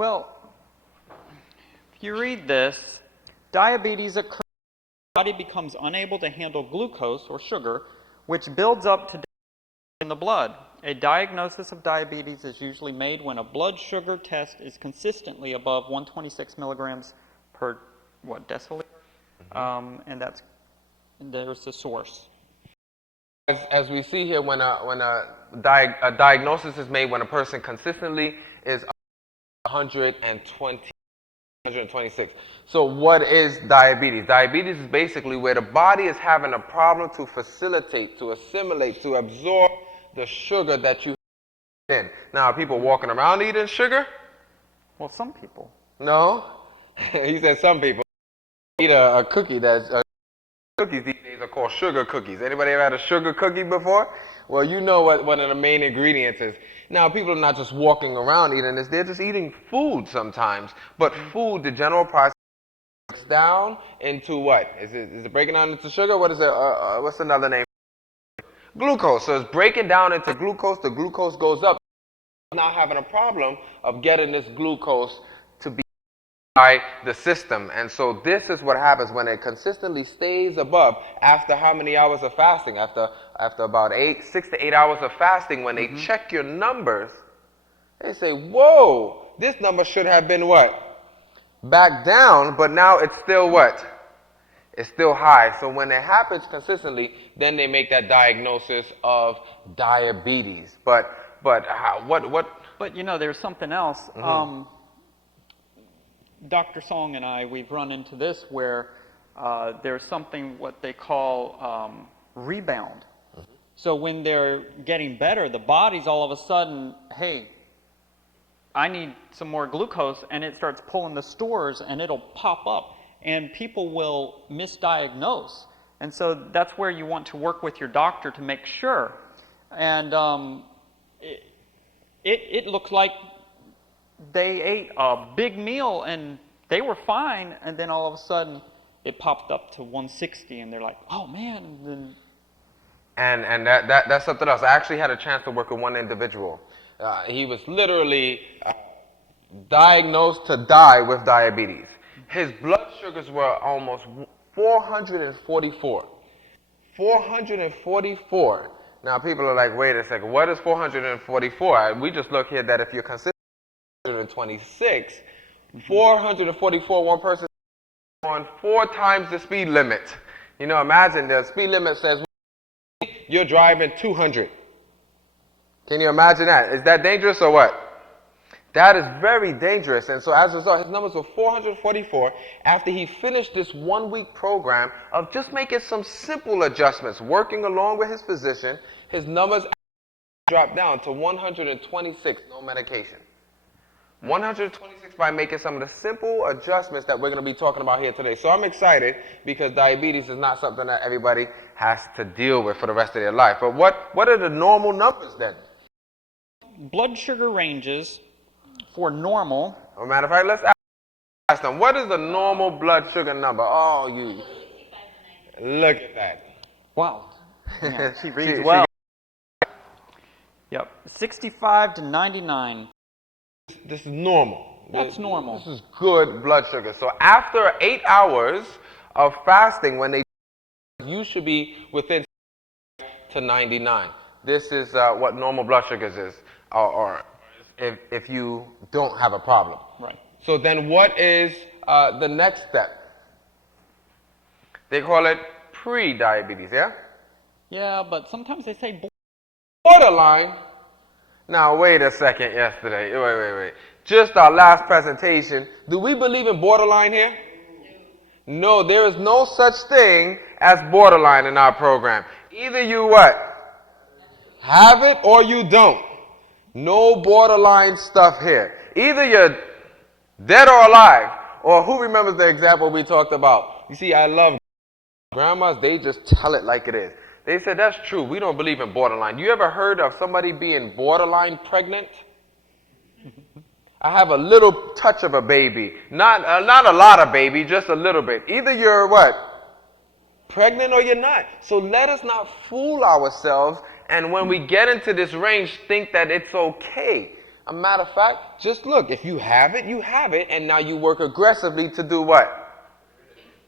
Well, if you read this, diabetes occurs when the body becomes unable to handle glucose or sugar, which builds up to in the blood. A diagnosis of diabetes is usually made when a blood sugar test is consistently above 126 milligrams per deciliter, and there's the source. As we see here, when a diagnosis is made when a person consistently is 120, 126. So what is diabetes? Diabetes is basically where the body is having a problem to facilitate, to assimilate, to absorb the sugar that you have in. Now, are people walking around eating sugar? Well, some people. No. He said some people eat a cookie that's... Cookies these days are called sugar cookies. Anybody ever had a sugar cookie before? Well, you know what one of the main ingredients is. Now, people are not just walking around eating this. They're just eating food sometimes. But food, the general process, breaks down into what? Is it breaking down into sugar? What is it? What's another name? Glucose. So it's breaking down into glucose. The glucose goes up. Now having a problem of getting this glucose to be by the system. And so this is what happens when it consistently stays above after how many hours of fasting? After about 6 to 8 hours of fasting, when they check your numbers, they say, whoa, this number should have been what? Back down, but now it's still what? It's still high. So when it happens consistently, then they make that diagnosis of diabetes. But what? But you know, there's something else. Dr. Song and I, we've run into this where there's something what they call rebound. So when they're getting better, the body's all of a sudden, hey, I need some more glucose, and it starts pulling the stores, and it'll pop up. And people will misdiagnose. And so that's where you want to work with your doctor to make sure. And it looks like they ate a big meal and they were fine, and then all of a sudden it popped up to 160, and they're like, oh man. And that's something else. I actually had a chance to work with one individual. He was literally diagnosed to die with diabetes. His blood sugars were almost 444. 444. Now people are like, wait a second, what is 444? We just look here that if you're considered 126, 444, one person on 4 times the speed limit. You know, imagine the speed limit says you're driving 200. Can you imagine that? Is that dangerous or what? That is very dangerous. And so as a result, his numbers were 444 after he finished this 1-week program of just making some simple adjustments, working along with his physician. His numbers dropped down to 126, no medication. 126 by making some of the simple adjustments that we're going to be talking about here today. So I'm excited because diabetes is not something that everybody has to deal with for the rest of their life. But what are the normal numbers then? Blood sugar ranges for normal. As a matter of fact, let's ask them, what is the normal blood sugar number? Oh, you. Look at that. Wow. Yeah, she reads well. Yep. 65 to 99. This is normal. That's normal. This is good blood sugar. So after 8 hours of fasting, when you should be within to 99. This is what normal blood sugars is, or if you don't have a problem. Right. So then what is the next step? They call it pre-diabetes, yeah? Yeah, but sometimes they say borderline. Now, wait a second yesterday. Wait. Just our last presentation. Do we believe in borderline here? No, there is no such thing as borderline in our program. Either you what? Have it or you don't. No borderline stuff here. Either you're dead or alive. Or who remembers the example we talked about? You see, I love grandmas. They just tell it like it is. They said, that's true. We don't believe in borderline. You ever heard of somebody being borderline pregnant? I have a little touch of a baby. Not a lot of baby, just a little bit. Either you're what? Pregnant or you're not. So let us not fool ourselves, and when we get into this range, think that it's okay. A matter of fact, just look. If you have it, you have it, and now you work aggressively to do what?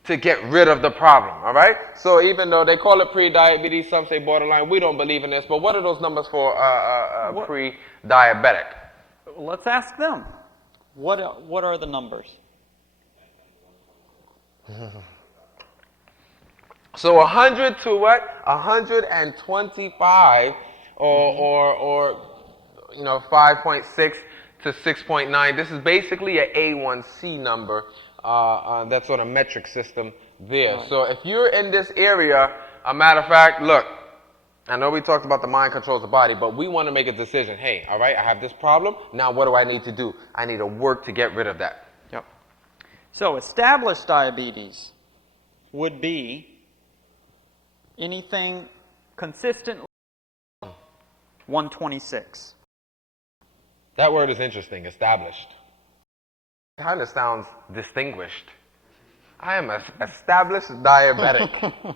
To get rid of the problem, all right? So even though they call it pre-diabetes, some say borderline, we don't believe in this, but what are those numbers for pre-diabetic? Let's ask them. What are the numbers? So 100 to what? 125 or 5.6 to 6.9. This is basically an A1C number that's on a metric system there. Right. So if you're in this area, a matter of fact, look, I know we talked about the mind controls the body, but we want to make a decision. Hey, all right, I have this problem. Now what do I need to do? I need to work to get rid of that. Yep. So established diabetes would be anything consistently 126. That word is interesting, established. Kind of sounds distinguished. I am an established diabetic.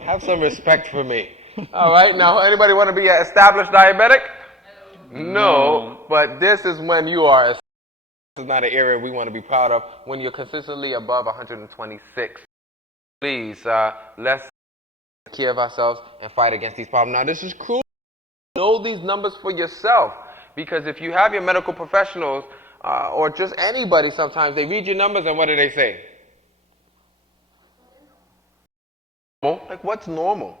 Have some respect for me. All right, now anybody want to be an established diabetic? No, but this is when you are. This is not an area we want to be proud of. When you're consistently above 126, please let's take care of ourselves and fight against these problems. Now this is crucial. Know these numbers for yourself, because if you have your medical professionals or just anybody, sometimes they read your numbers and what do they say? Like, what's normal?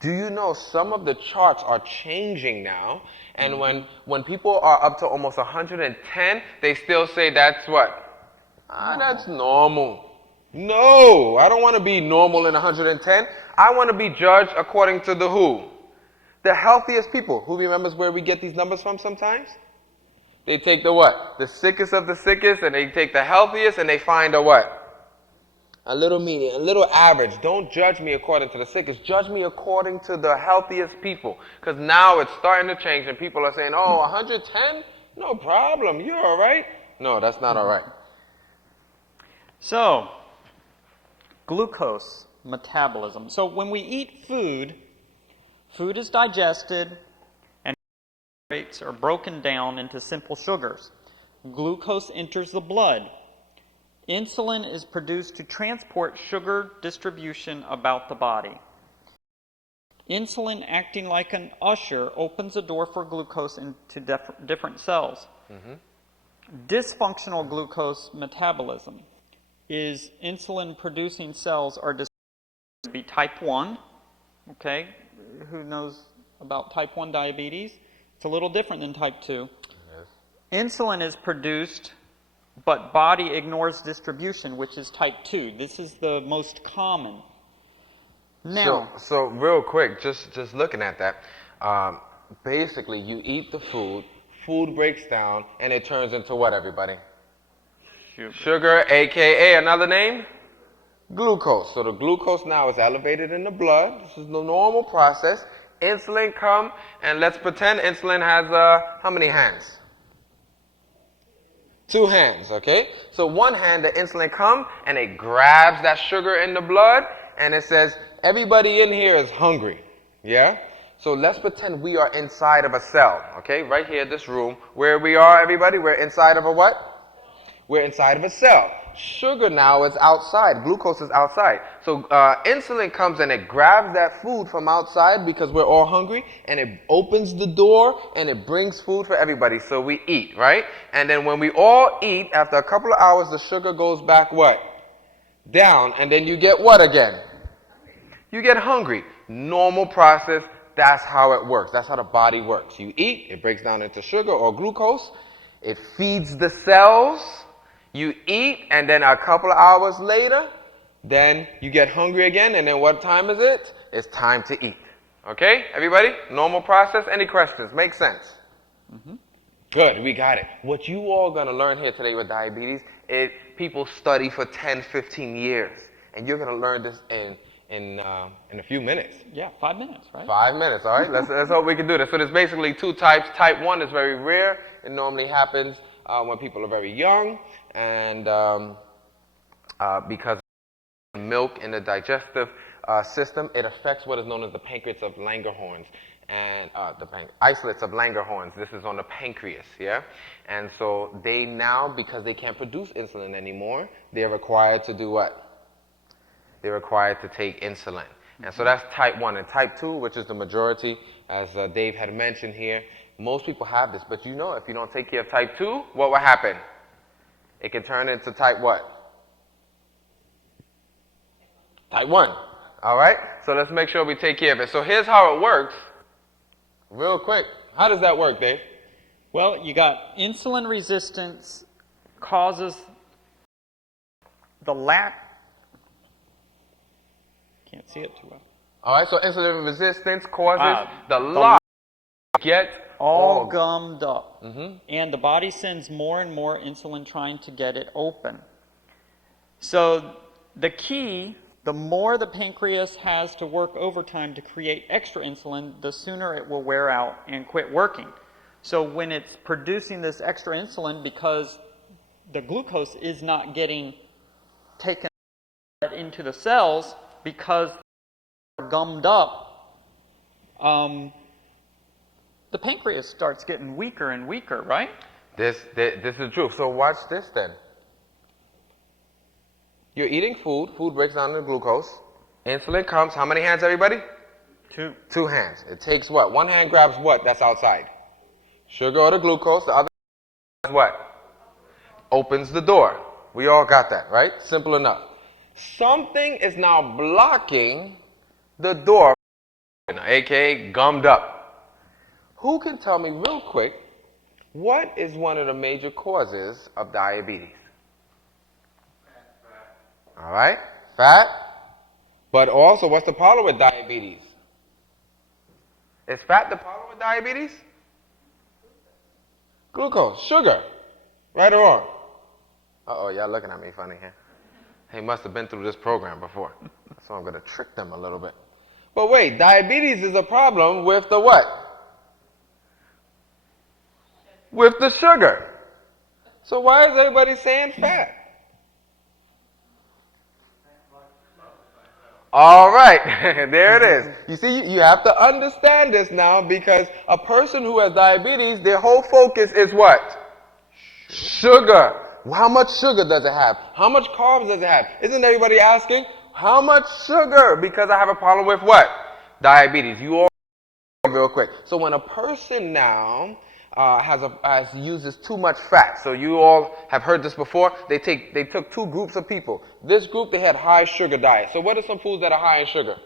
Do you know some of the charts are changing now, and when people are up to almost 110, they still say that's what? That's normal. No, I don't want to be normal in 110. I want to be judged according to the who? The healthiest people. Who remembers where we get these numbers from sometimes? They take the what? The sickest of the sickest, and they take the healthiest, and they find a what? A little median, a little average. Don't judge me according to the sickest. Judge me according to the healthiest people. Because now it's starting to change, and people are saying, oh, 110? No problem. You're all right. No, that's not all right. So, glucose metabolism. So when we eat food, food is digested and rates are broken down into simple sugars. Glucose enters the blood. Insulin is produced to transport sugar distribution about the body. Insulin, acting like an usher, opens a door for glucose into different cells. Dysfunctional glucose metabolism is insulin-producing cells are to be type 1. Okay, who knows about type 1 diabetes? It's a little different than type 2. Yes. Insulin is produced, but body ignores distribution, which is type 2. This is the most common. Now, So real quick, just looking at that, basically you eat the food breaks down, and it turns into what, everybody? Sugar, a.k.a. another name? Glucose. So the glucose now is elevated in the blood. This is the normal process. Insulin come, and let's pretend insulin has how many hands? 2 hands, okay? So one hand, the insulin come, and it grabs that sugar in the blood, and it says, everybody in here is hungry, yeah? So let's pretend we are inside of a cell, okay? Right here, this room, where we are, everybody, we're inside of a what? We're inside of a cell. Sugar now is outside. Glucose is outside. So insulin comes and it grabs that food from outside because we're all hungry, and it opens the door and it brings food for everybody. So we eat, right? And then when we all eat, after a couple of hours, the sugar goes back what? Down. And then you get what again? You get hungry. Normal process. That's how it works. That's how the body works. You eat, it breaks down into sugar or glucose. It feeds the cells. You eat, and then a couple of hours later, then you get hungry again, and then what time is it? It's time to eat. Okay, everybody? Normal process. Any questions? Makes sense? Good, we got it. What you all going to learn here today with diabetes is people study for 10, 15 years, and you're going to learn this in a few minutes. yeah, 5 minutes, right? 5 minutes, all right? Let's hope we can do this. So there's basically 2 types. Type 1 is very rare. It normally happens when people are very young, and because milk in the digestive system, it affects what is known as the pancreas of Langerhans. and isolates of Langerhans. This is on the pancreas, yeah? And so they now, because they can't produce insulin anymore, they're required to do what? They're required to take insulin. And so that's type 1. And type 2, which is the majority, as Dave had mentioned here, most people have this. But you know, if you don't take care of type 2, what will happen? It can turn into type what? Type 1. All right? So let's make sure we take care of it. So here's how it works. Real quick. How does that work, Dave? Well, you got insulin resistance causes the can't see it too well. All right, so insulin resistance causes the lot to get all gummed up. And the body sends more and more insulin trying to get it open. So the key, the more the pancreas has to work overtime to create extra insulin, the sooner it will wear out and quit working. So when it's producing this extra insulin because the glucose is not getting taken into the cells because they're gummed up, the pancreas starts getting weaker and weaker, right? This is true. So watch this then. You're eating food. Food breaks down into glucose. Insulin comes. How many hands, everybody? 2. 2 hands. It takes what? One hand grabs what? That's outside. Sugar or the glucose. The other hand what? Opens the door. We all got that, right? Simple enough. Something is now blocking the door, aka gummed up. Who can tell me real quick, what is one of the major causes of diabetes? All right, fat. But also, what's the problem with diabetes? Is fat the problem with diabetes? Glucose, sugar. Right or wrong? Uh-oh, y'all looking at me funny here. They must have been through this program before. So I'm going to trick them a little bit. But wait, diabetes is a problem with the what? With the sugar. So why is everybody saying fat? All right, there it is. You see, you have to understand this now because a person who has diabetes, their whole focus is what? Sugar. How much sugar does it have? How much carbs does it have? Isn't everybody asking, how much sugar? Because I have a problem with what? Diabetes. You all real quick. So when a person now uses too much fat, so you all have heard this before, they took 2 groups of people. This group, they had high sugar diet. So what are some foods that are high in sugar?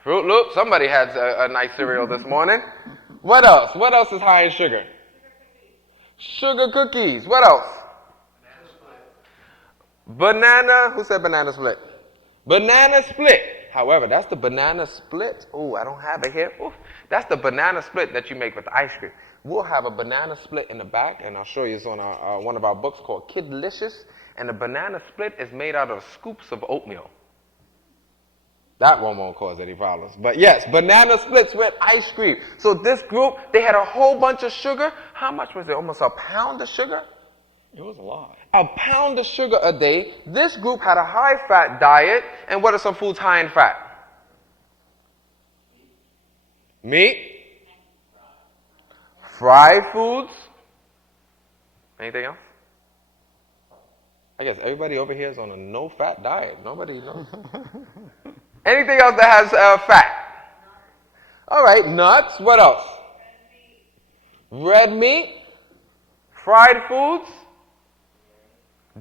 Fruit Loops. Somebody had a nice cereal this morning. What else? What else is high in sugar? Sugar cookies. What else? Banana. Who said banana split? Banana split. However, that's the banana split. Oh, I don't have it here. Ooh, that's the banana split that you make with ice cream. We'll have a banana split in the back, and I'll show you. It's on one of our books called Kidlicious. And the banana split is made out of scoops of oatmeal. That one won't cause any problems. But yes, banana splits with ice cream. So this group, they had a whole bunch of sugar. How much was it? Almost a pound of sugar? It was a lot. A pound of sugar a day. This group had a high-fat diet. And what are some foods high in fat? Meat. Fried foods. Anything else? I guess everybody over here is on a no-fat diet. Nobody knows. Anything else that has fat? All right, nuts. What else? Red meat. Fried foods.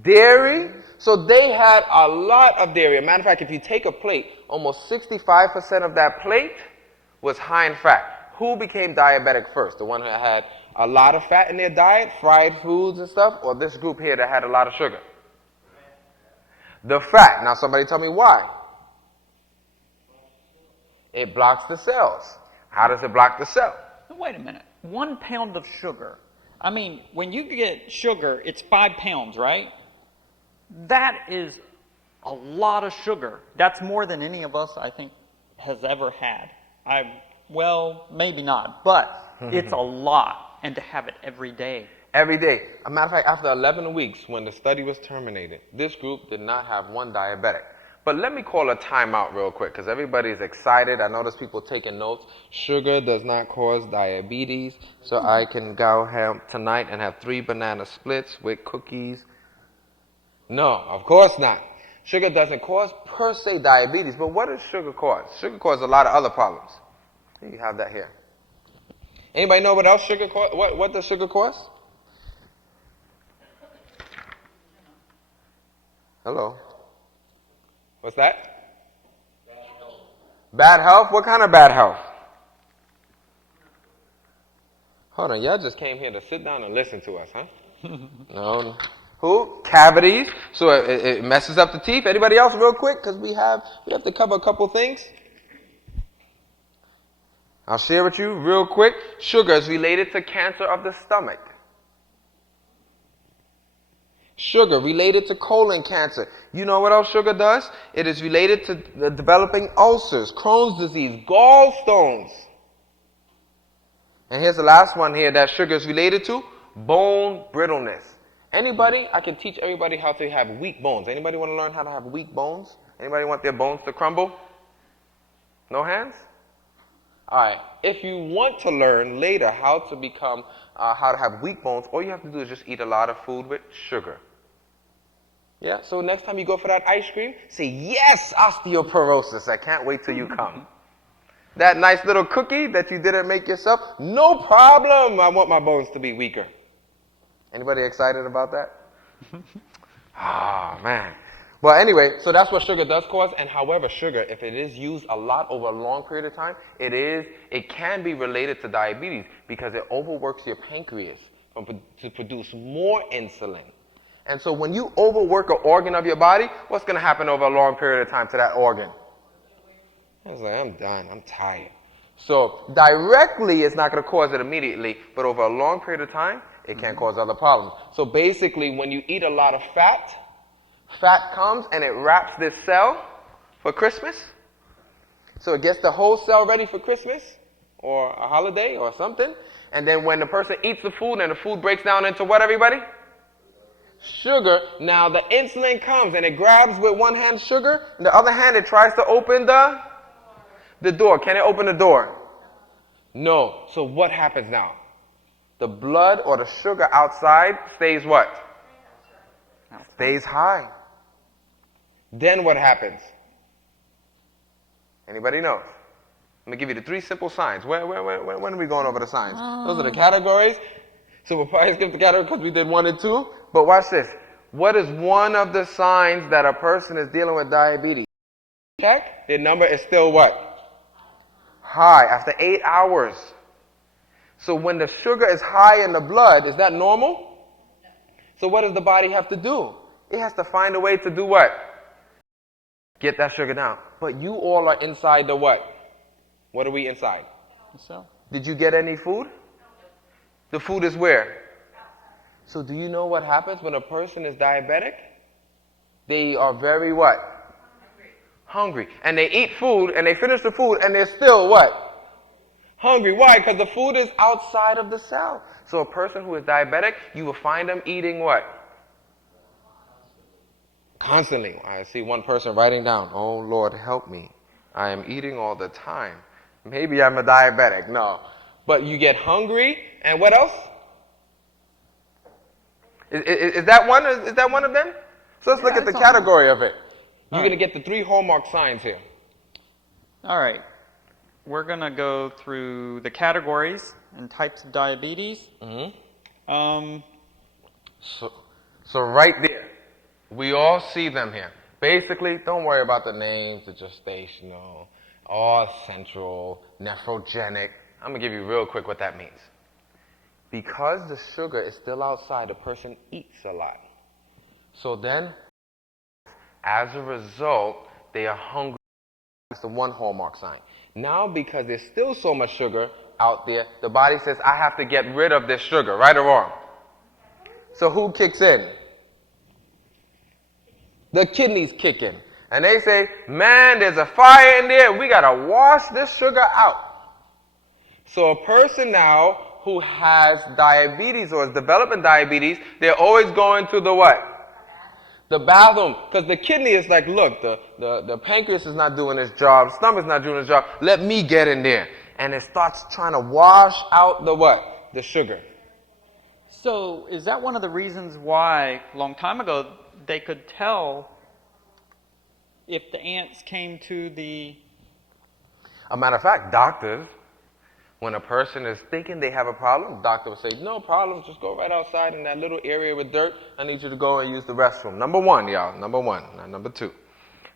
Dairy. So they had a lot of dairy. As a matter of fact, if you take a plate, almost 65% of that plate was high in fat. Who became diabetic first? The one who had a lot of fat in their diet, fried foods and stuff, or this group here that had a lot of sugar? The fat. Now somebody tell me why. It blocks the cells. How does it block the cell? Wait a minute. 1 pound of sugar. I mean, when you get sugar, it's 5 pounds, right? That is a lot of sugar. That's more than any of us, I think, has ever had. Well, maybe not, but it's a lot. And to have it every day. Every day. As a matter of fact, after 11 weeks, when the study was terminated, this group did not have one diabetic. But let me call a timeout real quick because everybody's excited. I notice people taking notes. Sugar does not cause diabetes, so I can go home tonight and have 3 banana splits with cookies. No, of course not. Sugar doesn't cause per se diabetes, but what does sugar cause? Sugar causes a lot of other problems. You have that here. Anybody know what else sugar cause? What does sugar cause? Hello. What's that? Bad health. Bad health? What kind of bad health? Hold on, y'all just came here to sit down and listen to us, huh? No. Who? Cavities. So it messes up the teeth. Anybody else real quick? Because we have to cover a couple things. I'll share with you real quick. Sugar is related to cancer of the stomach. Sugar related to colon cancer. You know what else sugar does? It is related to developing ulcers, Crohn's disease, gallstones. And here's the last one here that sugar is related to: bone brittleness. Anybody? I can teach everybody how to have weak bones. Anybody want to learn how to have weak bones? Anybody want their bones to crumble? No hands? All right. If you want to learn later how to become, how to have weak bones, all you have to do is just eat a lot of food with sugar. Yeah? So next time you go for that ice cream, say, yes, osteoporosis. I can't wait till you come. That nice little cookie that you didn't make yourself, no problem. I want my bones to be weaker. Anybody excited about that? Ah, man. Well, anyway, so that's what sugar does cause. And however, sugar, if it is used a lot over a long period of time, it can be related to diabetes because it overworks your pancreas to produce more insulin. And so when you overwork an organ of your body, what's going to happen over a long period of time to that organ? I was like, I'm done. I'm tired. So directly, it's not going to cause it immediately, but over a long period of time, it can cause other problems. So basically, when you eat a lot of fat comes and it wraps this cell for Christmas. So it gets the whole cell ready for Christmas or a holiday or something. And then when the person eats the food and the food breaks down into what, everybody? Sugar. Now the insulin comes and it grabs with one hand sugar, and the other hand it tries to open the door. Can it open the door? No. So what happens now? The blood or the sugar outside stays what? Stays high. Then what happens? Anybody knows? Let me give you the 3 simple signs. When are we going over the signs? Those are the categories. So we'll probably skip the category because we did 1 and 2. But watch this. What is one of the signs that a person is dealing with diabetes? Check. Their number is still what? High after 8 hours. So when the sugar is high in the blood, is that normal? No. So what does the body have to do? It has to find a way to do what? Get that sugar down. But you all are inside the what? What are we inside? So? Did you get any food? The food is where? So do you know what happens when a person is diabetic? They are very what? Hungry. And they eat food and they finish the food and they're still what? Hungry. Why? Because the food is outside of the cell. So a person who is diabetic, you will find them eating what? Constantly. I see one person writing down, oh Lord, help me. I am eating all the time. Maybe I'm a diabetic. No. But you get hungry, and what else? Is that one? Is that one of them? So let's look at the category of it. You're going to get the 3 hallmark signs here. All right. We're going to go through the categories and types of diabetes. Mm-hmm. So right there, we all see them here. Basically, don't worry about the names, the gestational, all central, nephrogenic. I'm going to give you real quick what that means. Because the sugar is still outside, the person eats a lot. So then, as a result, they are hungry. That's the 1 hallmark sign. Now, because there's still so much sugar out there, the body says, I have to get rid of this sugar, right or wrong? So who kicks in? The kidneys kick in. And they say, man, there's a fire in there. We got to wash this sugar out. So a person now who has diabetes or is developing diabetes, they're always going to the what? The bathroom, because the kidney is like, look, the pancreas is not doing its job, stomach's not doing its job, let me get in there. And it starts trying to wash out the what? The sugar. So is that one of the reasons why, a long time ago, they could tell if the ants came to the... A matter of fact, doctors, when a person is thinking they have a problem, the doctor will say, no problem, just go right outside in that little area with dirt. I need you to go and use the restroom. Number one, y'all, number one, not number two.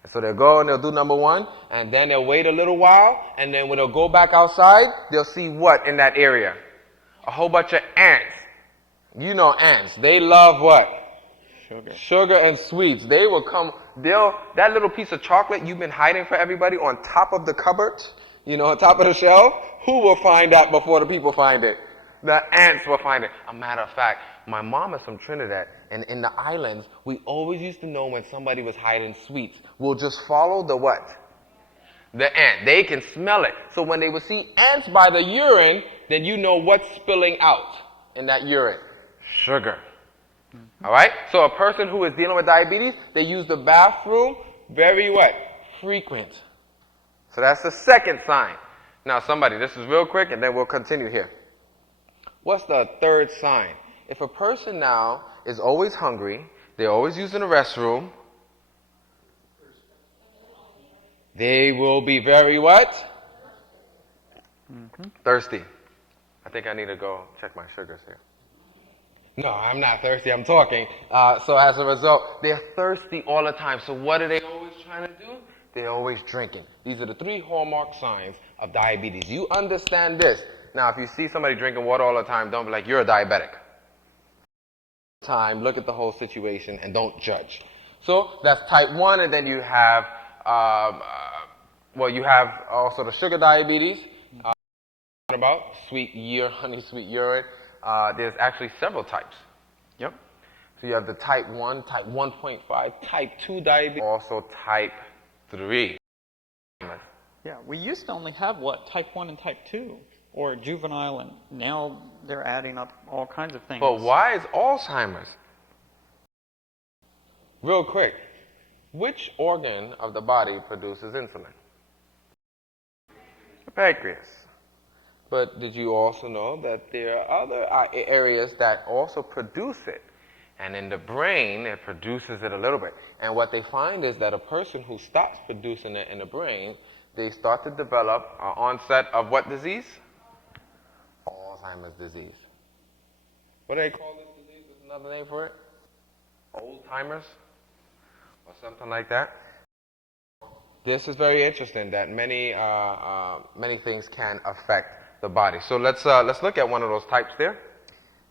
And so they'll go and they'll do number one, and then they'll wait a little while, and then when they'll go back outside, they'll see what in that area? A whole bunch of ants. You know ants. They love what? Sugar. Sugar and sweets. They will come, that little piece of chocolate you've been hiding for everybody on top of the cupboard, on top of the shelf, who will find that before the people find it? The ants will find it. A matter of fact, my mom is from Trinidad, and in the islands, we always used to know when somebody was hiding sweets. We'll just follow the what? The ant. They can smell it. So when they would see ants by the urine, then you know what's spilling out in that urine. Sugar. All right? So a person who is dealing with diabetes, they use the bathroom very what? Frequent. So that's the second sign. Now somebody, this is real quick and then we'll continue here. What's the third sign? If a person now is always hungry, they're always using the restroom, they will be very what? Thirsty. I think I need to go check my sugars here. No, I'm not thirsty. I'm talking. So as a result, they're thirsty all the time. So what are they always trying to do? They're always drinking. These are the 3 hallmark signs of diabetes. You understand this. Now, if you see somebody drinking water all the time, don't be like, you're a diabetic. Look at the whole situation and don't judge. So that's type 1, and then you have, you have also the sugar diabetes. About honey sweet urine. There's actually several types. Yep. So you have the type 1, type 1.5, type 2 diabetes, also type 3. Yeah, we used to only have, type 1 and type 2, or juvenile, and now they're adding up all kinds of things. But why is Alzheimer's? Real quick, which organ of the body produces insulin? The pancreas. But did you also know that there are other areas that also produce it? And in the brain, it produces it a little bit. And what they find is that a person who stops producing it in the brain, they start to develop an onset of what disease? Alzheimer's disease. What do they call this disease? There's another name for it? Old-timers? Or something like that. This is very interesting that many things can affect the body. So let's look at one of those types there.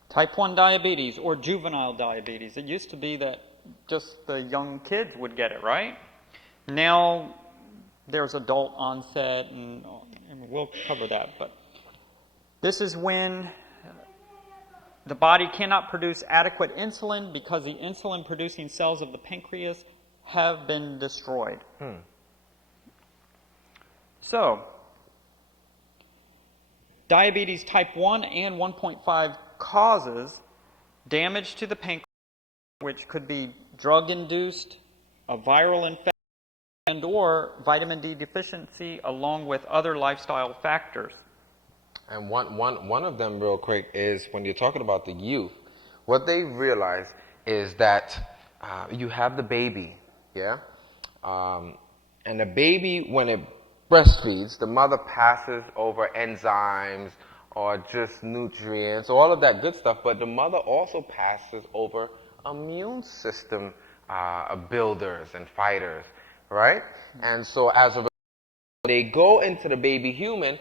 Type 1 diabetes or juvenile diabetes. It used to be that just the young kids would get it, right? Now there's adult onset, and we'll cover that. But this is when the body cannot produce adequate insulin because the insulin-producing cells of the pancreas have been destroyed. So, diabetes type 1 and 1.5 causes damage to the pancreas, which could be drug-induced, a viral infection, and or vitamin D deficiency, along with other lifestyle factors. And one of them, real quick, is when you're talking about the youth, what they realize is that you have the baby, yeah? And the baby, when it breastfeeds, the mother passes over enzymes or just nutrients, all of that good stuff, but the mother also passes over immune system builders and fighters, right? And so as a result, they go into the baby human,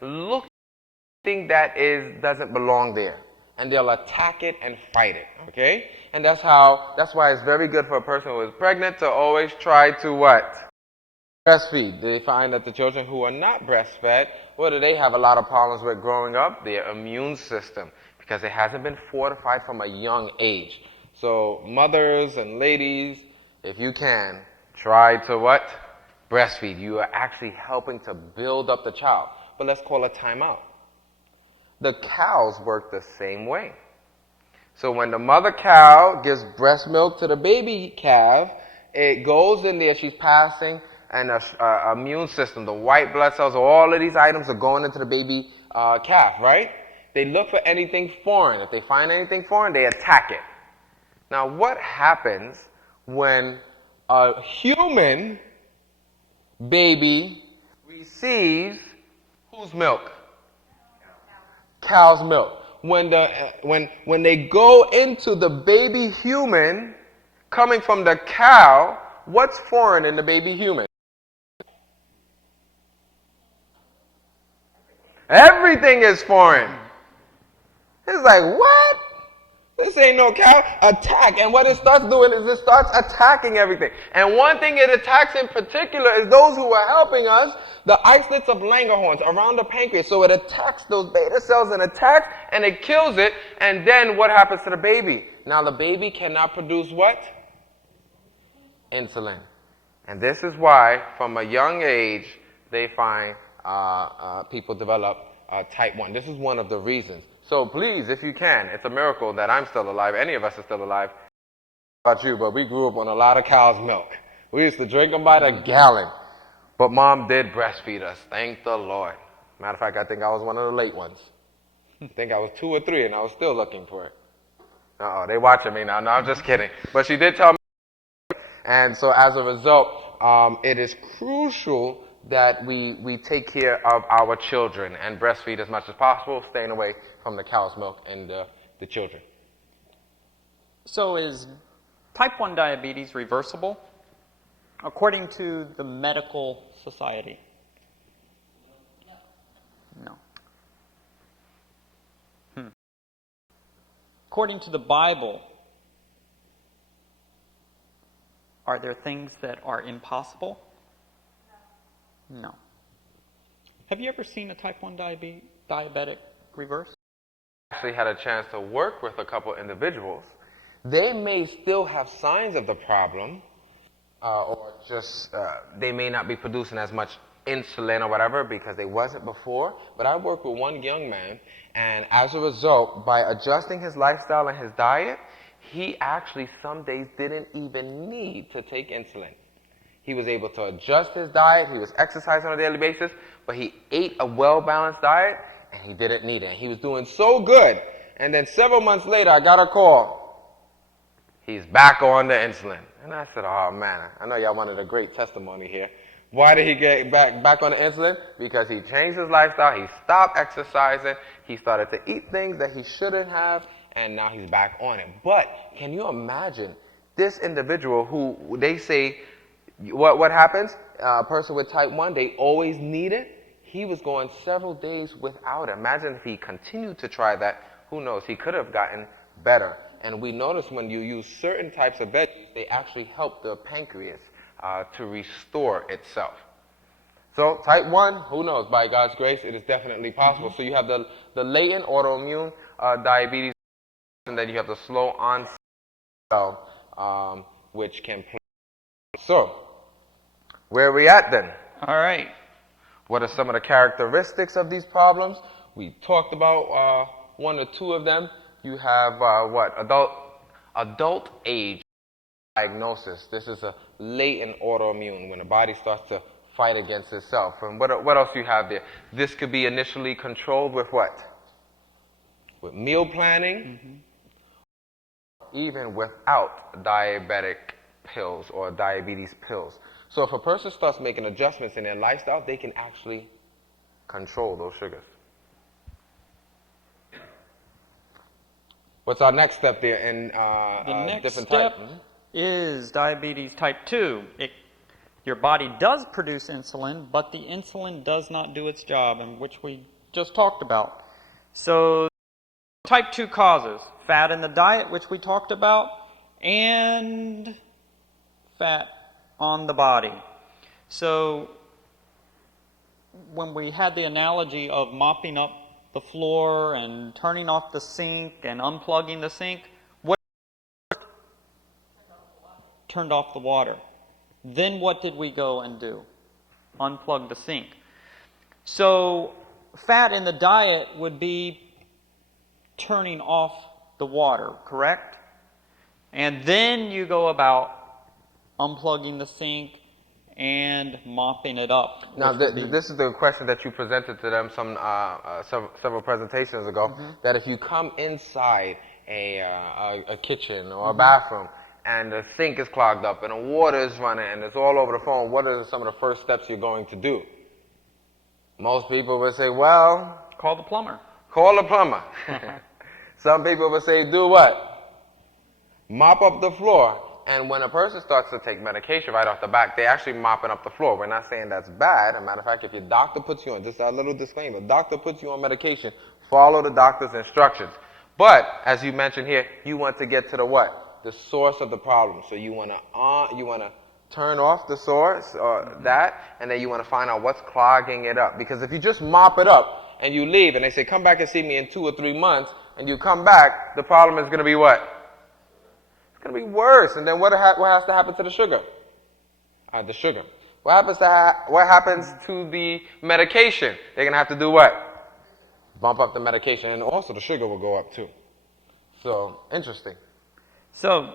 looking that doesn't belong there. And they'll attack it and fight it, okay? And that's why it's very good for a person who is pregnant to always try to what? Breastfeed. They find that the children who are not breastfed, what do they have a lot of problems with growing up? Their immune system, because it hasn't been fortified from a young age. So mothers and ladies, if you can, try to what? Breastfeed. You are actually helping to build up the child. But let's call a timeout. The cows work the same way. So when the mother cow gives breast milk to the baby calf, it goes in there, she's passing an immune system. The white blood cells, all of these items are going into the baby calf, right? They look for anything foreign. If they find anything foreign, they attack it. Now, what happens when a human baby receives whose milk? Cow's milk. When they go into the baby human coming from the cow, what's foreign in the baby human? Everything is foreign. It's like, what? This ain't no cow. Attack. And what it starts doing is it starts attacking everything. And one thing it attacks in particular is those who are helping us, the islets of Langerhans around the pancreas. So it attacks those beta cells and attacks and it kills it. And then what happens to the baby? Now the baby cannot produce what? Insulin. And this is why from a young age they find people develop type 1. This is one of the reasons. So please, if you can, it's a miracle that I'm still alive. Any of us are still alive. About you, but we grew up on a lot of cow's milk. We used to drink them by the gallon. But Mom did breastfeed us. Thank the Lord. Matter of fact, I think I was one of the late ones. I think I was 2 or 3, and I was still looking for it. Uh-oh, they watching me now. No, I'm just kidding. But she did tell me. And so as a result, it is crucial that we take care of our children and breastfeed as much as possible, staying away from the cow's milk and the children. So is type 1 diabetes reversible? According to the medical society? No. According to the Bible, are there things that are impossible? No. Have you ever seen a type 1 diabetic reverse? I actually had a chance to work with a couple individuals. They may still have signs of the problem, or just they may not be producing as much insulin or whatever because they wasn't before. But I worked with one young man, and as a result, by adjusting his lifestyle and his diet, he actually some days didn't even need to take insulin. He was able to adjust his diet. He was exercising on a daily basis, but he ate a well-balanced diet, and he didn't need it. He was doing so good. And then several months later, I got a call. He's back on the insulin. And I said, oh, man, I know y'all wanted a great testimony here. Why did he get back on the insulin? Because he changed his lifestyle. He stopped exercising. He started to eat things that he shouldn't have, and now he's back on it. But can you imagine this individual who they say, what happens? A person with type 1, they always need it. He was going several days without it. Imagine if he continued to try that. Who knows? He could have gotten better. And we notice when you use certain types of veggies, they actually help the pancreas to restore itself. So type 1, who knows? By God's grace, it is definitely possible. So you have the latent autoimmune diabetes, and then you have the slow onset, which can play. So, where are we at then? All right. What are some of the characteristics of these problems? We talked about 1 or 2 of them. You have adult age diagnosis. This is a latent autoimmune when the body starts to fight against itself. And what else do you have there? This could be initially controlled with what? With meal planning, even without diabetic pills or diabetes pills. So if a person starts making adjustments in their lifestyle, they can actually control those sugars. What's our next step there in the next different step types? is diabetes type 2. Your body does produce insulin, but the insulin does not do its job, and which we just talked about. So type 2 causes fat in the diet, which we talked about, and fat on the body. So when we had the analogy of mopping up the floor and turning off the sink and unplugging the sink, what turned off the water? Then what did we go and do? Unplug the sink. So fat in the diet would be turning off the water, correct? And then you go about unplugging the sink and mopping it up. Now, which would be- this is the question that you presented to them several presentations ago, that if you come inside a kitchen or a bathroom and the sink is clogged up and the water is running and it's all over the phone, what are some of the first steps you're going to do? Most people would say, well, Call the plumber. call a plumber. Some people would say, do what? Mop up the floor. And when a person starts to take medication right off the back, they're actually mopping up the floor. We're not saying that's bad. As a matter of fact, if your doctor puts you on, just a little disclaimer, doctor puts you on medication, follow the doctor's instructions. But, as you mentioned here, you want to get to the what? The source of the problem. So you want to turn off the source, or that, and then you want to find out what's clogging it up. Because if you just mop it up and you leave and they say, come back and see me in 2 or 3 months, and you come back, the problem is going to be what? It's going to be worse. And then what has to happen to the sugar? The sugar. What happens to the medication? They're going to have to do what? Bump up the medication, and also the sugar will go up too. So, interesting. So,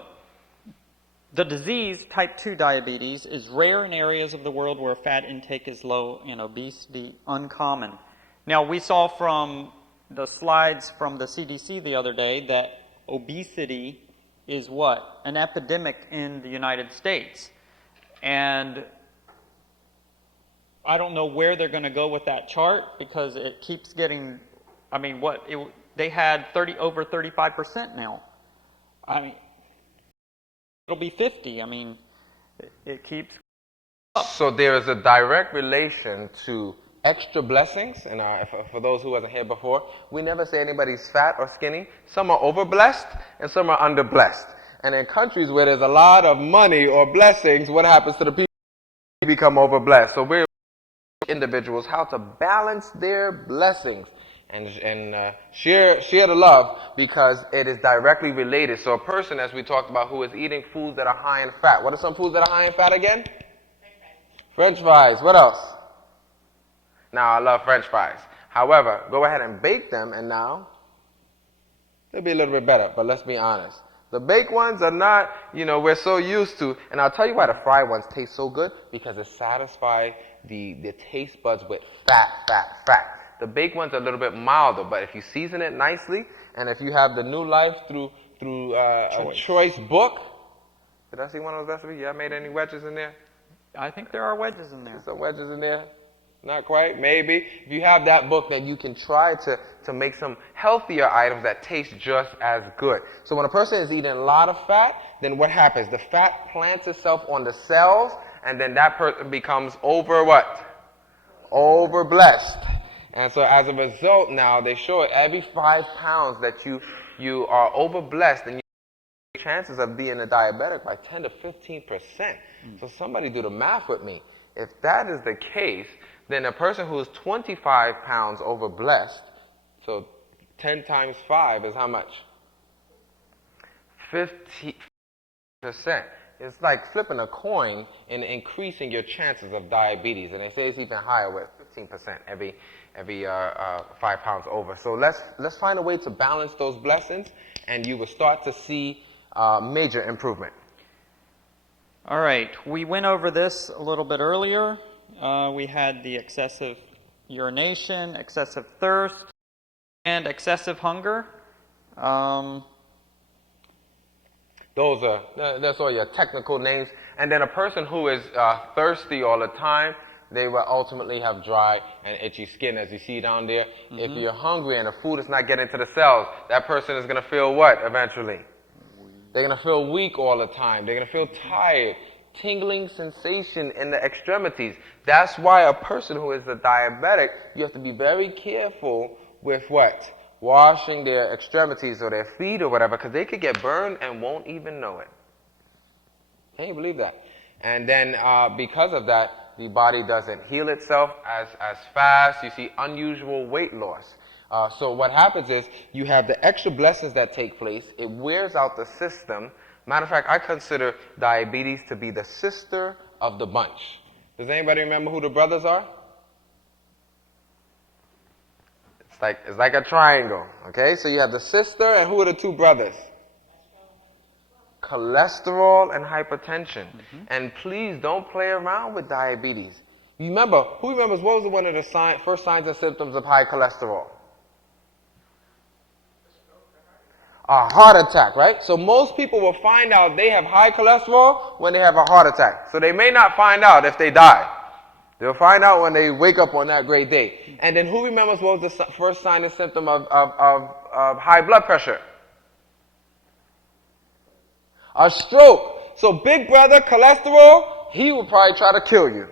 the disease, type 2 diabetes, is rare in areas of the world where fat intake is low and obesity uncommon. Now, we saw from the slides from the CDC the other day that obesity is what? An epidemic in the United States. And I don't know where they're going to go with that chart because it keeps getting, I mean, they had over 35% now. I mean, it'll be 50. I mean, it keeps up. So there is a direct relation to extra blessings, and for those who wasn't here before, we never say anybody's fat or skinny. Some are overblessed and some are underblessed. And in countries where there's a lot of money or blessings, what happens to the people who become overblessed? So we're individuals how to balance their blessings and share the love, because it is directly related. So a person, as we talked about, who is eating foods that are high in fat. What are some foods that are high in fat again? French fries. What else? Now, I love French fries. However, go ahead and bake them, and now they'll be a little bit better. But let's be honest. The baked ones are not, we're so used to. And I'll tell you why the fried ones taste so good, because it satisfies the taste buds with fat. The baked ones are a little bit milder, but if you season it nicely, and if you have the New Life through a Choice book. Did I see one of those recipes? Yeah, I made any wedges in there? I think there are wedges in there. Some wedges in there? Not quite, maybe. If you have that book, then you can try to make some healthier items that taste just as good. So when a person is eating a lot of fat, then what happens? The fat plants itself on the cells, and then that person becomes overblessed. And so as a result now, they show it every 5 pounds that you are overblessed, and your chances of being a diabetic by 10 to 15%. So somebody do the math with me. If that is the case, then a person who is 25 pounds overblessed, so 10 times 5 is how much? 50%. It's like flipping a coin and increasing your chances of diabetes. And they say it's even higher with 15% every 5 pounds over. So let's find a way to balance those blessings, and you will start to see major improvement. All right, we went over this a little bit earlier. We had the excessive urination, excessive thirst, and excessive hunger. That's all your technical names. And then a person who is thirsty all the time, they will ultimately have dry and itchy skin, as you see down there. Mm-hmm. If you're hungry and the food is not getting to the cells, that person is going to feel what eventually? They're going to feel weak all the time. They're going to feel tired. Tingling sensation in the extremities. That's why a person who is a diabetic, you have to be very careful with what? Washing their extremities or their feet or whatever, because they could get burned and won't even know it. Can you believe that? And then because of that, the body doesn't heal itself as fast. You see unusual weight loss. So what happens is you have the extra blessings that take place. It wears out the system. Matter of fact, I consider diabetes to be the sister of the bunch. Does anybody remember who the brothers are? It's It's like a triangle. Okay, so you have the sister, and who are the two brothers? Cholesterol and hypertension. And please don't play around with diabetes. Who remembers what was one of the first signs and symptoms of high cholesterol? A heart attack, right? So most people will find out they have high cholesterol when they have a heart attack. So they may not find out if they die. They'll find out when they wake up on that great day. And then who remembers what was the first sign and symptom of high blood pressure? A stroke. So big brother, cholesterol, he will probably try to kill you.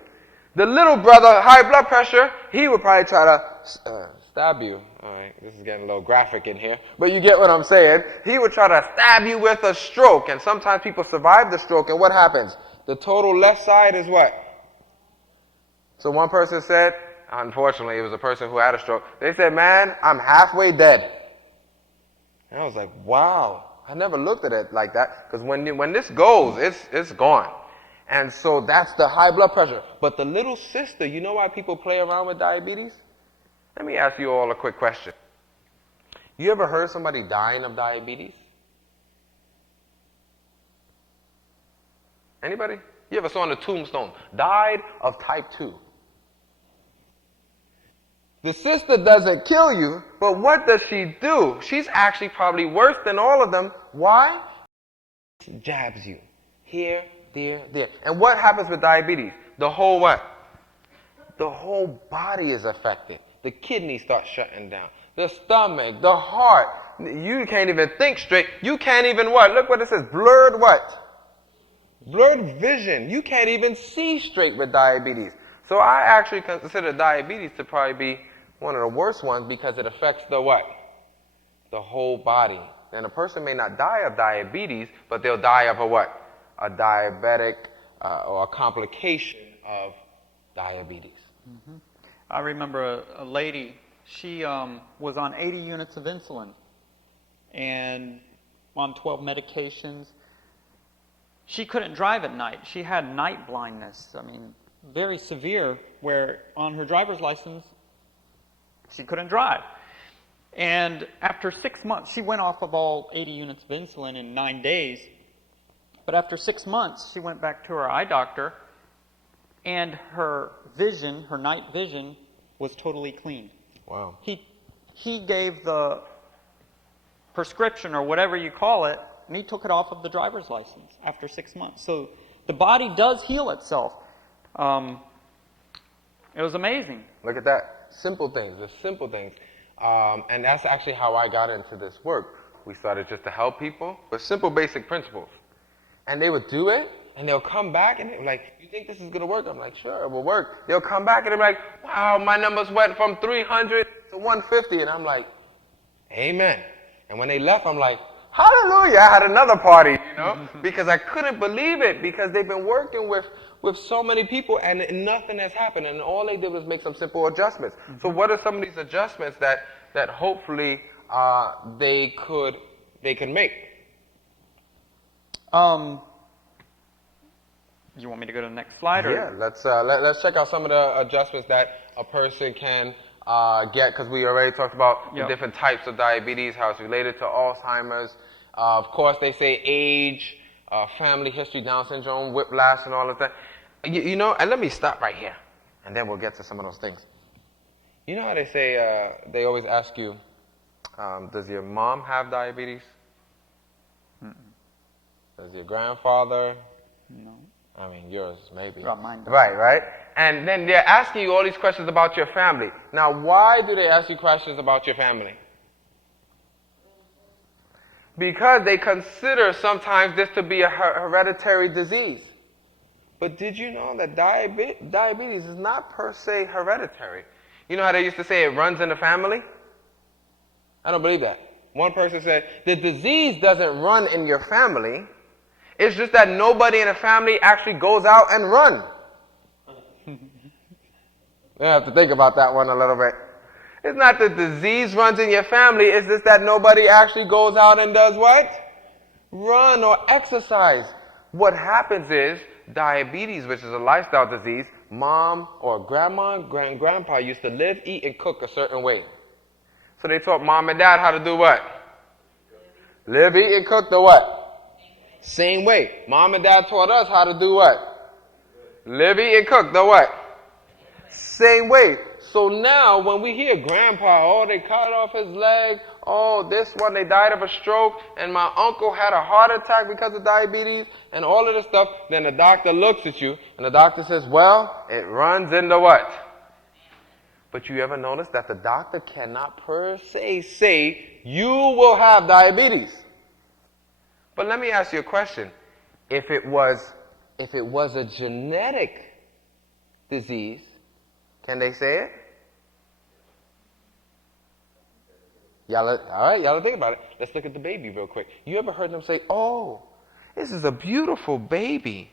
The little brother, high blood pressure, he will probably try to stab you. All right, this is getting a little graphic in here, but you get what I'm saying. He would try to stab you with a stroke, and sometimes people survive the stroke, and what happens? The total left side is what? So one person said, unfortunately, it was a person who had a stroke. They said, man, I'm halfway dead. And I was like, wow. I never looked at it like that, because when this goes, it's gone. And so that's the high blood pressure. But the little sister, you know why people play around with diabetes? Let me ask you all a quick question. You ever heard somebody dying of diabetes? Anybody? You ever saw on the tombstone, died of type 2? The sister doesn't kill you, but what does she do? She's actually probably worse than all of them. Why? She jabs you. Here, there, there. And what happens with diabetes? The whole what? The whole body is affected. The kidneys start shutting down. The stomach, the heart. You can't even think straight. You can't even what? Look what it says. Blurred what? Blurred vision. You can't even see straight with diabetes. So I actually consider diabetes to probably be one of the worst ones because it affects the what? The whole body. And a person may not die of diabetes, but they'll die of a what? A diabetic or a complication of diabetes. Mm-hmm. I remember a lady, she was on 80 units of insulin and on 12 medications. She couldn't drive at night. She had night blindness. I mean, very severe, where on her driver's license, she couldn't drive. And after 6 months, she went off of all 80 units of insulin in 9 days. But after 6 months, she went back to her eye doctor, and her vision, her night vision, was totally clean. Wow. He gave the prescription, or whatever you call it, and he took it off of the driver's license after 6 months. So the body does heal itself. It was amazing. Look at that. Simple things, the simple things. And that's actually how I got into this work. We started just to help people with simple basic principles. And they would do it, and they'll come back, and they're like, you think this is going to work? I'm like, sure, it will work. They'll come back, and they're like, wow, my numbers went from 300 to 150. And I'm like, amen. And when they left, I'm like, hallelujah, I had another party, you know, because I couldn't believe it, because they've been working with so many people and nothing has happened, and all they did was make some simple adjustments. So what are some of these adjustments that hopefully they can make? You want me to go to the next slide? Or? Yeah, let's check out some of the adjustments that a person can get, because we already talked about the different types of diabetes, how it's related to Alzheimer's. Of course, they say age, family history, Down syndrome, whiplash, and all of that. You know, and let me stop right here, and then we'll get to some of those things. You know how they say, they always ask you, does your mom have diabetes? Mm-mm. Does your grandfather? No. I mean, yours, maybe. Well, mine does. Right. And then they're asking you all these questions about your family. Now, why do they ask you questions about your family? Because they consider sometimes this to be a hereditary disease. But did you know that diabetes is not per se hereditary? You know how they used to say it runs in the family? I don't believe that. One person said, the disease doesn't run in your family. It's just that nobody in the family actually goes out and run. You have to think about that one a little bit. It's not that disease runs in your family. It's just that nobody actually goes out and does what? Run or exercise. What happens is diabetes, which is a lifestyle disease, mom or grandma, grandpa used to live, eat, and cook a certain way. So they taught mom and dad how to do what? Live, eat, and cook the what? Same way. Mom and dad taught us how to do what? Live, eat, and cook the what? Same way. So now when we hear grandpa, oh, they cut off his leg, oh, this one, they died of a stroke, and my uncle had a heart attack because of diabetes, and all of this stuff, then the doctor looks at you, and the doctor says, well, it runs in the what? But you ever notice that the doctor cannot per se say, you will have diabetes. But let me ask you a question. If it was a genetic disease, can they say it? All right, y'all think about it. Let's look at the baby real quick. You ever heard them say, oh, this is a beautiful baby.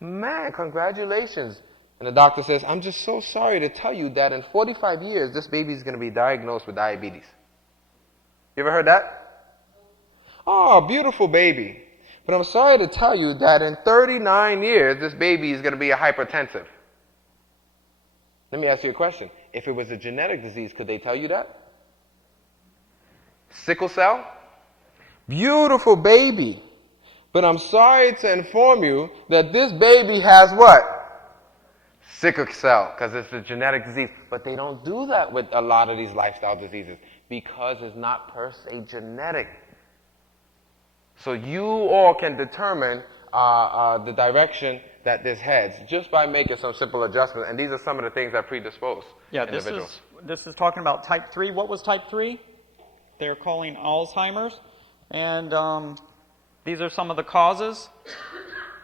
Man, congratulations. And the doctor says, I'm just so sorry to tell you that in 45 years, this baby is going to be diagnosed with diabetes. You ever heard that? Oh, beautiful baby. But I'm sorry to tell you that in 39 years, this baby is going to be a hypertensive. Let me ask you a question. If it was a genetic disease, could they tell you that? Sickle cell? Beautiful baby. But I'm sorry to inform you that this baby has what? Sickle cell, because it's a genetic disease. But they don't do that with a lot of these lifestyle diseases because it's not per se genetic. So you all can determine the direction that this heads just by making some simple adjustments. And these are some of the things that predispose individuals. This is talking about type 3. What was type 3? They're calling Alzheimer's. And these are some of the causes.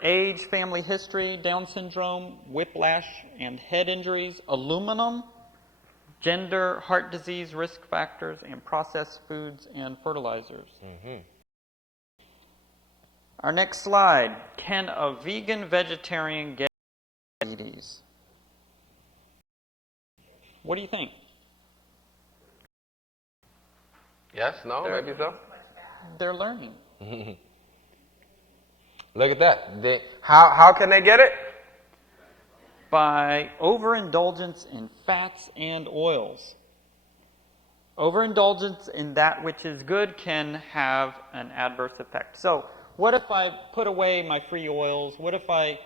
Age, family history, Down syndrome, whiplash and head injuries, aluminum, gender, heart disease, risk factors, and processed foods and fertilizers. Mm-hmm. Our next slide. Can a vegan vegetarian get diabetes? What do you think? Yes, no, maybe so. They're learning. Look at that. How can they get it? By overindulgence in fats and oils. Overindulgence in that which is good can have an adverse effect. So, what if I put away my free oils? What if I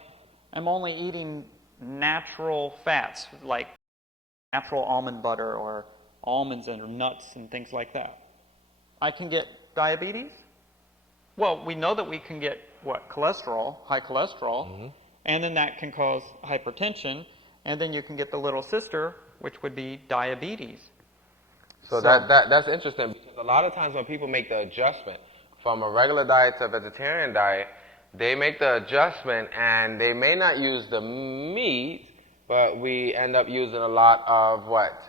am only eating natural fats, like natural almond butter or almonds and nuts and things like that? I can get diabetes? Well, we know that we can get, what, cholesterol, high cholesterol, and then that can cause hypertension, and then you can get the little sister, which would be diabetes. So that's interesting, because a lot of times when people make the adjustment from a regular diet to a vegetarian diet, they make the adjustment and they may not use the meat, but we end up using a lot of what?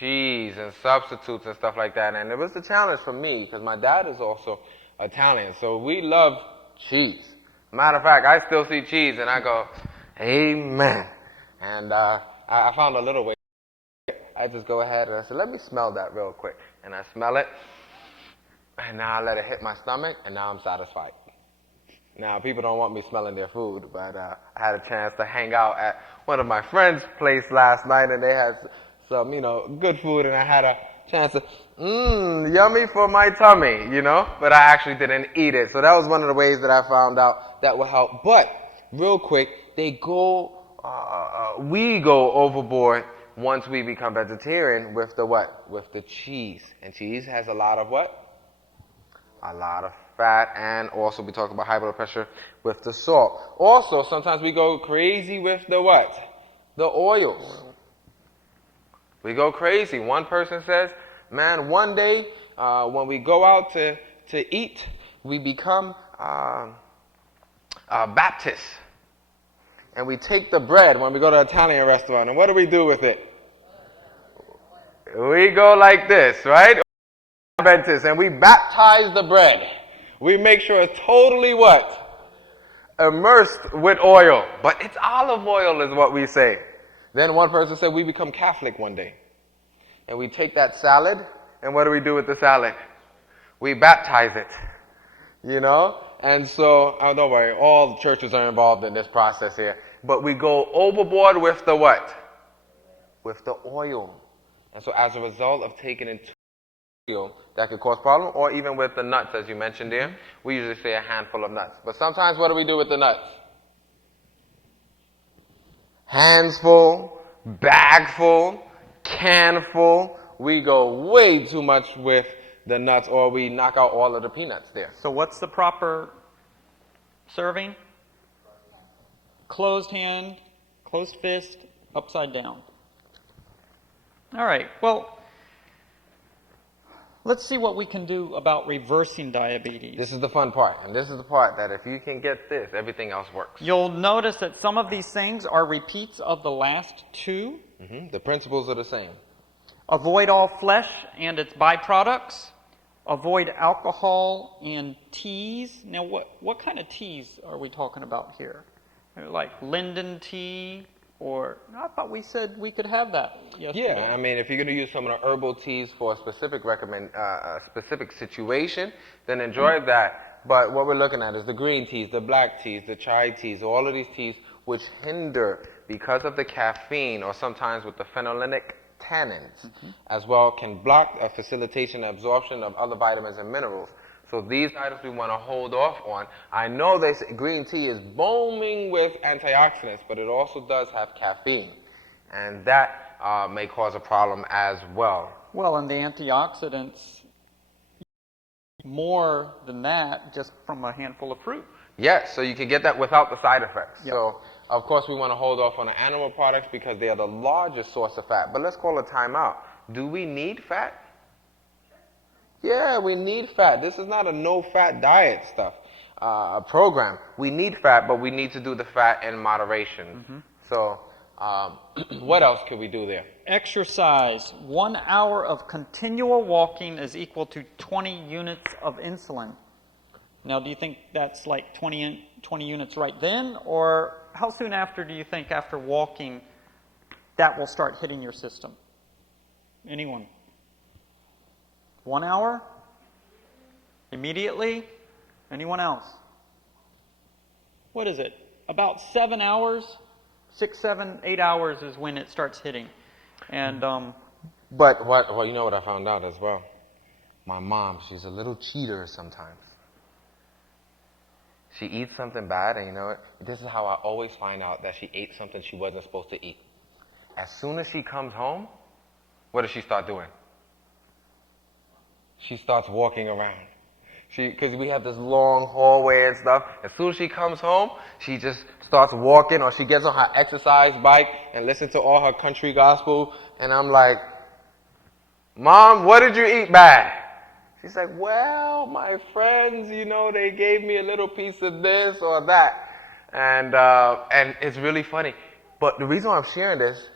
Cheese and substitutes and stuff like that. And it was a challenge for me because my dad is also Italian, so we love cheese. Matter of fact, I still see cheese and I go, amen. And I found a little way. I just go ahead and I said, let me smell that real quick. And I smell it, and now I let it hit my stomach, and now I'm satisfied. Now, people don't want me smelling their food, but I had a chance to hang out at one of my friends' place last night, and they had some, good food, and I had a chance to, yummy for my tummy, but I actually didn't eat it. So that was one of the ways that I found out that would help. But, real quick, we go overboard once we become vegetarian with the what? With the cheese. And cheese has a lot of what? A lot of fat, and also we talk about high blood pressure with the salt. Also, sometimes we go crazy with the what? The oils. We go crazy. One person says, man, one day when we go out to eat, we become Baptists. And we take the bread when we go to an Italian restaurant, and what do we do with it? We go like this, right? And we baptize the bread. We make sure it's totally what? Immersed with oil. But it's olive oil is what we say. Then one person said we become Catholic one day. And we take that salad, and what do we do with the salad? We baptize it. And so, don't worry, all the churches are involved in this process here. But we go overboard with the what? With the oil. And so as a result of taking in that could cause problem, or even with the nuts, as you mentioned there, we usually say a handful of nuts. But sometimes what do we do with the nuts? Hands full, bag full, can full. We go way too much with the nuts, or we knock out all of the peanuts there. So what's the proper serving? Closed hand, closed fist, upside down. All right, well, let's see what we can do about reversing diabetes. This is the fun part, and this is the part that if you can get this, everything else works. You'll notice that some of these things are repeats of the last two. The principles are the same. Avoid all flesh and its byproducts. Avoid alcohol and teas. Now, what kind of teas are we talking about here? Like linden tea, or I thought we said we could have that yesterday. Yeah, I mean, if you're going to use some of the herbal teas for a specific specific situation, then enjoy that. But what we're looking at is the green teas, the black teas, the chai teas, all of these teas which hinder because of the caffeine, or sometimes with the phenolinic tannins, as well, can block a facilitation and absorption of other vitamins and minerals. So these items we want to hold off on. I know they say green tea is booming with antioxidants, but it also does have caffeine, and that may cause a problem as well. Well, and the antioxidants, more than that, just from a handful of fruit. Yes, so you can get that without the side effects. Yep. So, of course, we want to hold off on the animal products because they are the largest source of fat. But let's call a timeout. Do we need fat? Yeah, we need fat. This is not a no-fat diet stuff program. We need fat, but we need to do the fat in moderation. So, what else could we do there? Exercise. 1 hour of continual walking is equal to 20 units of insulin. Now, do you think that's like 20 units right then? Or how soon after do you think, after walking, that will start hitting your system? Anyone? 1 hour? Immediately? Anyone else? What is it? About 7 hours? 6, 7, 8 hours is when it starts hitting. And But well, you know what I found out as well? My mom, she's a little cheater sometimes. She eats something bad, and you know what? This is how I always find out that she ate something she wasn't supposed to eat. As soon as she comes home, what does she start doing? She starts walking around. Because we have this long hallway and stuff. As soon as she comes home, she just starts walking, or she gets on her exercise bike and listens to all her country gospel. And I'm like, Mom, what did you eat bad? She's like, well, my friends, you know, they gave me a little piece of this or that. And it's really funny. But the reason why I'm sharing this,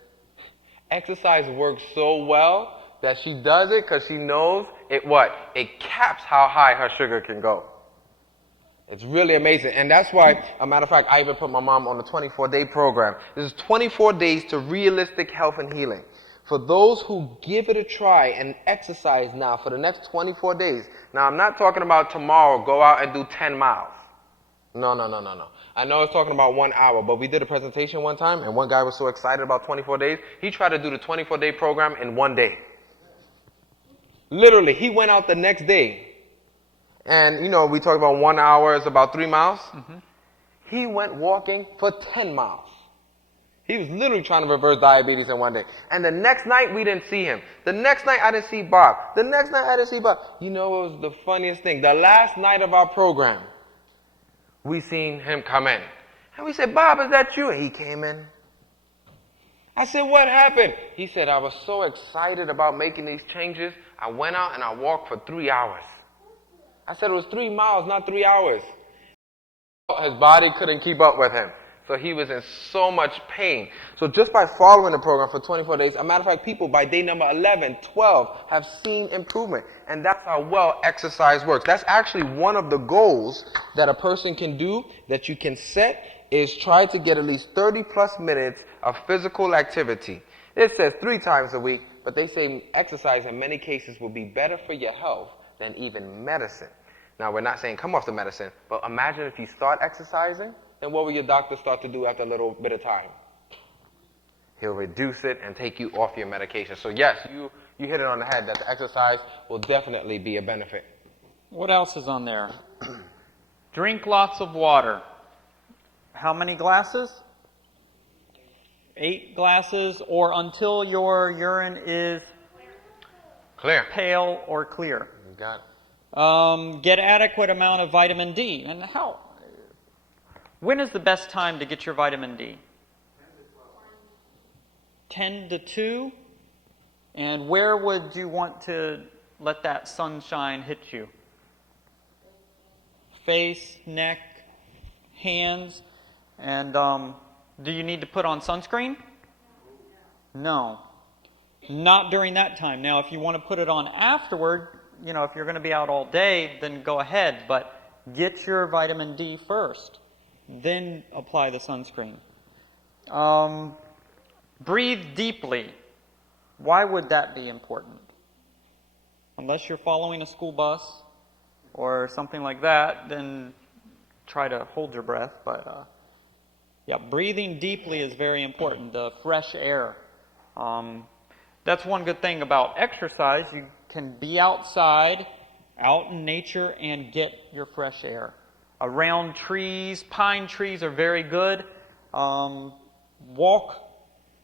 exercise works so well that she does it because she knows it caps how high her sugar can go. It's really amazing. And that's why, a matter of fact, I even put my mom on a 24-day program. This is 24 days to realistic health and healing. For those who give it a try and exercise now for the next 24 days. Now, I'm not talking about tomorrow, go out and do 10 miles. No. I know it's talking about 1 hour, but we did a presentation one time, and one guy was so excited about 24 days, he tried to do the 24-day program in 1 day. Literally, he went out the next day. And, you know, we talked about 1 hour is about 3 miles. He went walking for 10 miles. He was literally trying to reverse diabetes in 1 day. And the next night, we didn't see him. The next night, I didn't see Bob. The next night, I didn't see Bob. You know, it was the funniest thing. The last night of our program, we seen him come in. And we said, Bob, is that you? And he came in. I said, what happened? He said, I was so excited about making these changes. I went out and I walked for 3 hours. I said it was 3 miles, not 3 hours. His body couldn't keep up with him. So he was in so much pain. So just by following the program for 24 days, a matter of fact, people by day number 11, 12 have seen improvement. And that's how well exercise works. That's actually one of the goals that a person can do, that you can set, is try to get at least 30 plus minutes of physical activity. It says 3 times a week, but they say exercise in many cases will be better for your health than even medicine. Now, we're not saying come off the medicine, but imagine if you start exercising, then what will your doctor start to do after a little bit of time? He'll reduce it and take you off your medication. So yes, you hit it on the head that the exercise will definitely be a benefit. What else is on there? Drink lots of water. How many glasses? 8 glasses, or until your urine is Clear. pale or clear. You got it. Get adequate amount of vitamin D. And when is the best time to get your vitamin D? 10 to 2? And where would you want to let that sunshine hit you? Face, neck, hands. And do you need to put on sunscreen? No. Not during that time. Now, if you want to put it on afterward, if you're going to be out all day, then go ahead. But get your vitamin D first. Then apply the sunscreen. Breathe deeply. Why would that be important? Unless you're following a school bus or something like that, then try to hold your breath. But breathing deeply is very important. The fresh air. That's one good thing about exercise. You can be outside, out in nature, and get your fresh air. Around trees, pine trees are very good. Walk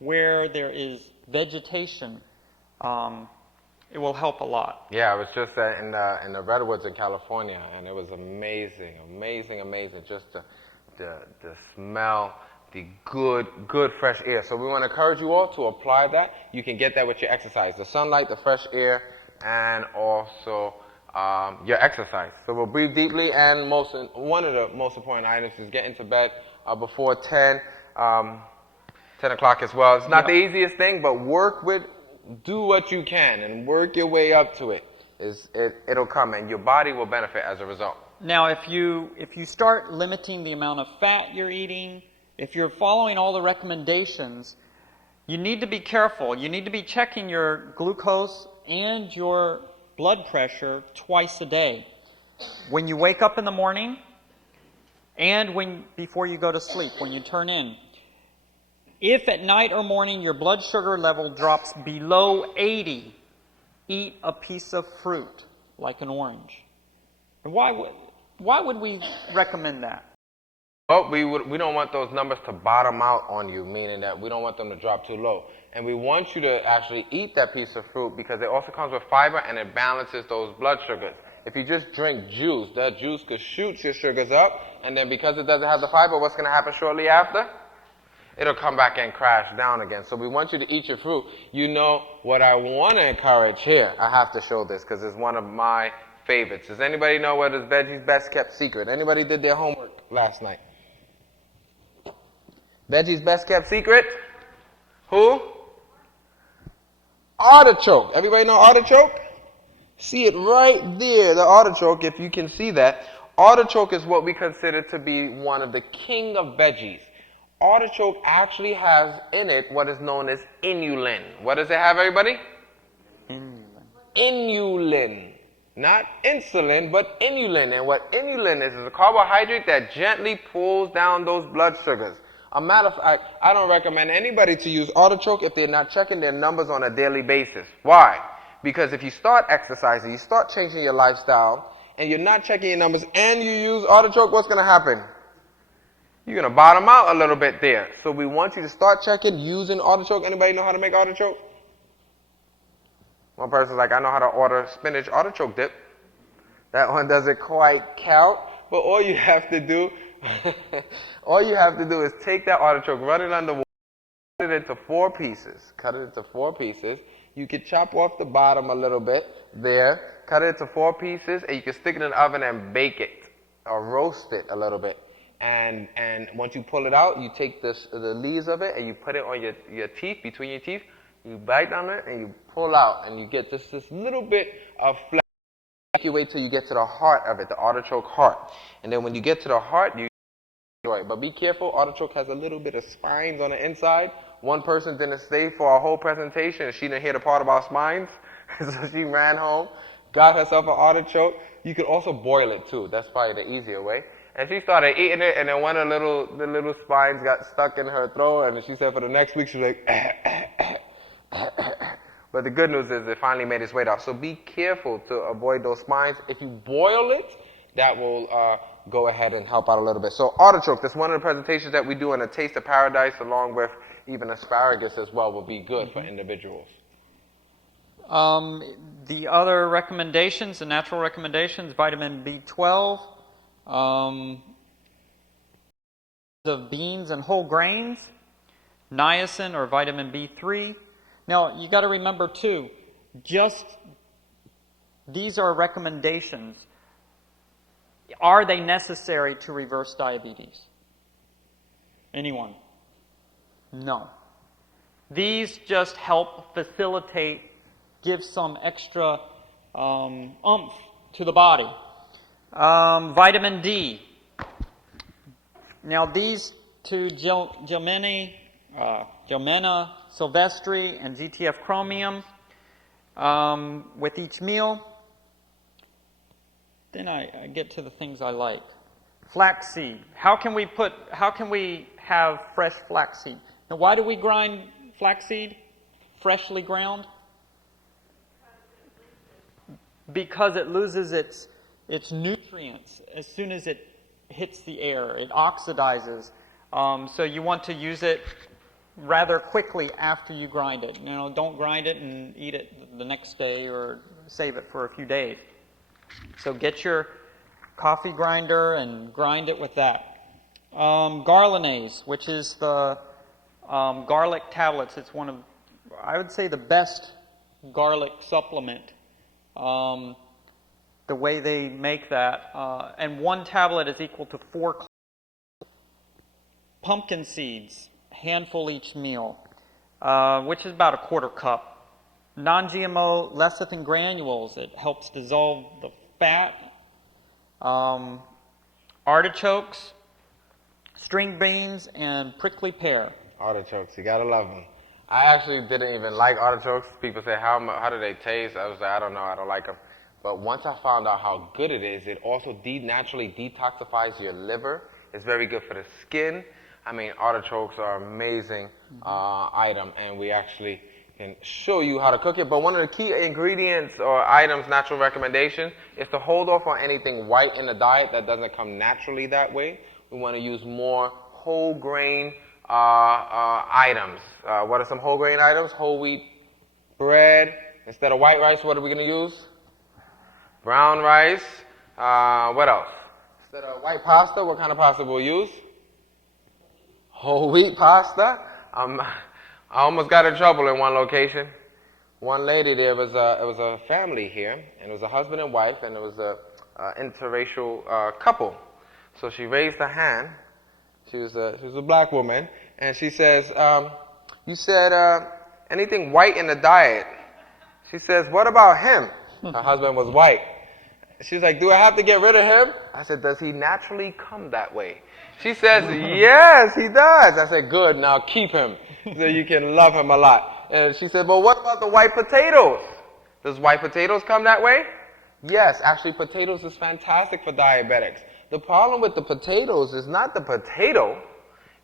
where there is vegetation. It will help a lot. Yeah, I was just in the redwoods in California, and it was amazing. Just the smell, the good fresh air. So we want to encourage you all to apply that. You can get that with your exercise: the sunlight, the fresh air, and also your exercise. So we'll breathe deeply, and one of the most important items is get into bed before 10 o'clock as well. It's not the easiest thing, but do what you can and work your way up to it. It'll come, and your body will benefit as a result. Now, if you start limiting the amount of fat you're eating, if you're following all the recommendations, you need to be careful. You need to be checking your glucose and your blood pressure twice a day. When you wake up in the morning and before you go to sleep, when you turn in. If at night or morning your blood sugar level drops below 80, eat a piece of fruit, like an orange. And why would we recommend that? Well, we don't want those numbers to bottom out on you, meaning that we don't want them to drop too low. And we want you to actually eat that piece of fruit because it also comes with fiber and it balances those blood sugars. If you just drink juice, that juice could shoot your sugars up, and then because it doesn't have the fiber, what's going to happen shortly after? It'll come back and crash down again. So we want you to eat your fruit. You know what I want to encourage here. I have to show this because it's one of my favorites. Does anybody know what is Veggie's best kept secret? Anybody did their homework last night? Veggie's best kept secret? Who? Artichoke. Everybody know artichoke? See it right there, the artichoke, if you can see that. Artichoke is what we consider to be one of the king of veggies. Artichoke actually has in it what is known as inulin. What does it have, everybody? Inulin. Not insulin, but inulin. And what inulin is a carbohydrate that gently pulls down those blood sugars. A matter of fact, I don't recommend anybody to use artichoke if they're not checking their numbers on a daily basis. Why? Because if you start exercising, you start changing your lifestyle, and you're not checking your numbers, and you use artichoke, what's going to happen? You're going to bottom out a little bit there. So we want you to start checking using artichoke. Anybody know how to make artichoke? One person's like, I know how to order spinach artichoke dip. That one doesn't quite count. But all you have to do, is take that artichoke, run it under water, cut it into 4 pieces. Cut it into 4 pieces. You can chop off the bottom a little bit there. Cut it into 4 pieces, and you can stick it in the oven and bake it or roast it a little bit. And once you pull it out, you take the leaves of it and you put it on your teeth, between your teeth. You bite on it and you pull out, and you get this little bit of flesh. Make your way till you get to the heart of it, the artichoke heart. And then when you get to the heart, you enjoy it. But be careful, artichoke has a little bit of spines on the inside. One person didn't stay for a whole presentation, and she didn't hear the part about spines, so she ran home, got herself an artichoke. You could also boil it too. That's probably the easier way. And she started eating it, and then one of the little spines got stuck in her throat, and she said for the next week, she was like, But the good news is it finally made its way out. So be careful to avoid those spines. If you boil it, that will go ahead and help out a little bit. So artichoke, that's one of the presentations that we do in a Taste of Paradise, along with even asparagus as well, will be good for individuals. The other recommendations, the natural recommendations, vitamin B12, of beans and whole grains, niacin or vitamin B3. Now, you got to remember too, just these are recommendations. Are they necessary to reverse diabetes? Anyone? No. These just help facilitate, give some extra oomph to the body. Vitamin D. Now these two, Gilmena, Silvestri, and GTF Chromium, with each meal. Then I get to the things I like. Flaxseed. How can we have fresh flaxseed? Now, why do we grind flaxseed? Freshly ground? Because it loses its nutrients as soon as it hits the air. It oxidizes. So you want to use it rather quickly after you grind it. Don't grind it and eat it the next day or save it for a few days. So get your coffee grinder and grind it with that. Garlanase, which is the garlic tablets. It's one of, I would say, the best garlic supplement. The way they make that. And one tablet is equal to 4 pumpkin seeds, handful each meal, which is about a 1/4 cup. Non-GMO lecithin granules, it helps dissolve the fat. Artichokes, string beans, and prickly pear. Artichokes, you gotta love them. I actually didn't even like artichokes. People say, how do they taste? I was like, I don't know, I don't like them. But once I found out how good it is, it also naturally detoxifies your liver. It's very good for the skin. I mean, artichokes are an amazing item, and we actually can show you how to cook it. But one of the key ingredients or items, natural recommendation, is to hold off on anything white in the diet that doesn't come naturally that way. We want to use more whole grain items. What are some whole grain items? Whole wheat bread. Instead of white rice, what are we going to use? Brown rice. What else? Instead of white pasta, what kind of pasta we'll use? Whole wheat pasta. I almost got in trouble in one location. One lady, it was a family here, and it was a husband and wife, and it was a interracial couple. So she raised her hand. She was a black woman, and she says, "You said anything white in the diet?" She says, "What about him?" Her husband was white. She's like, "Do I have to get rid of him?" I said, "Does he naturally come that way?" She says, "Yes, he does." I said, "Good, now keep him so you can love him a lot." And she said, "But what about the white potatoes? Does white potatoes come that way?" Yes, actually potatoes is fantastic for diabetics. The problem with the potatoes is not the potato,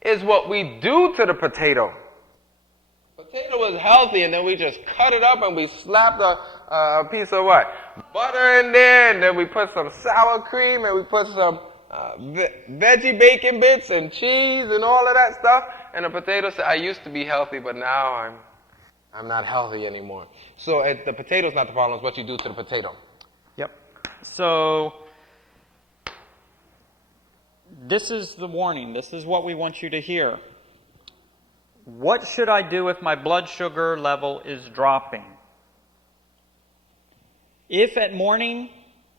it's what we do to the potato. Potato is healthy, and then we just cut it up and we slapped a piece of what? Butter in there, and then we put some sour cream, and we put some veggie bacon bits and cheese and all of that stuff. And the potato said, "I used to be healthy, but now I'm not healthy anymore." So the potato's not the problem, it's what you do to the potato. Yep. So this is the warning. This is what we want you to hear. What should I do if my blood sugar level is dropping? If at morning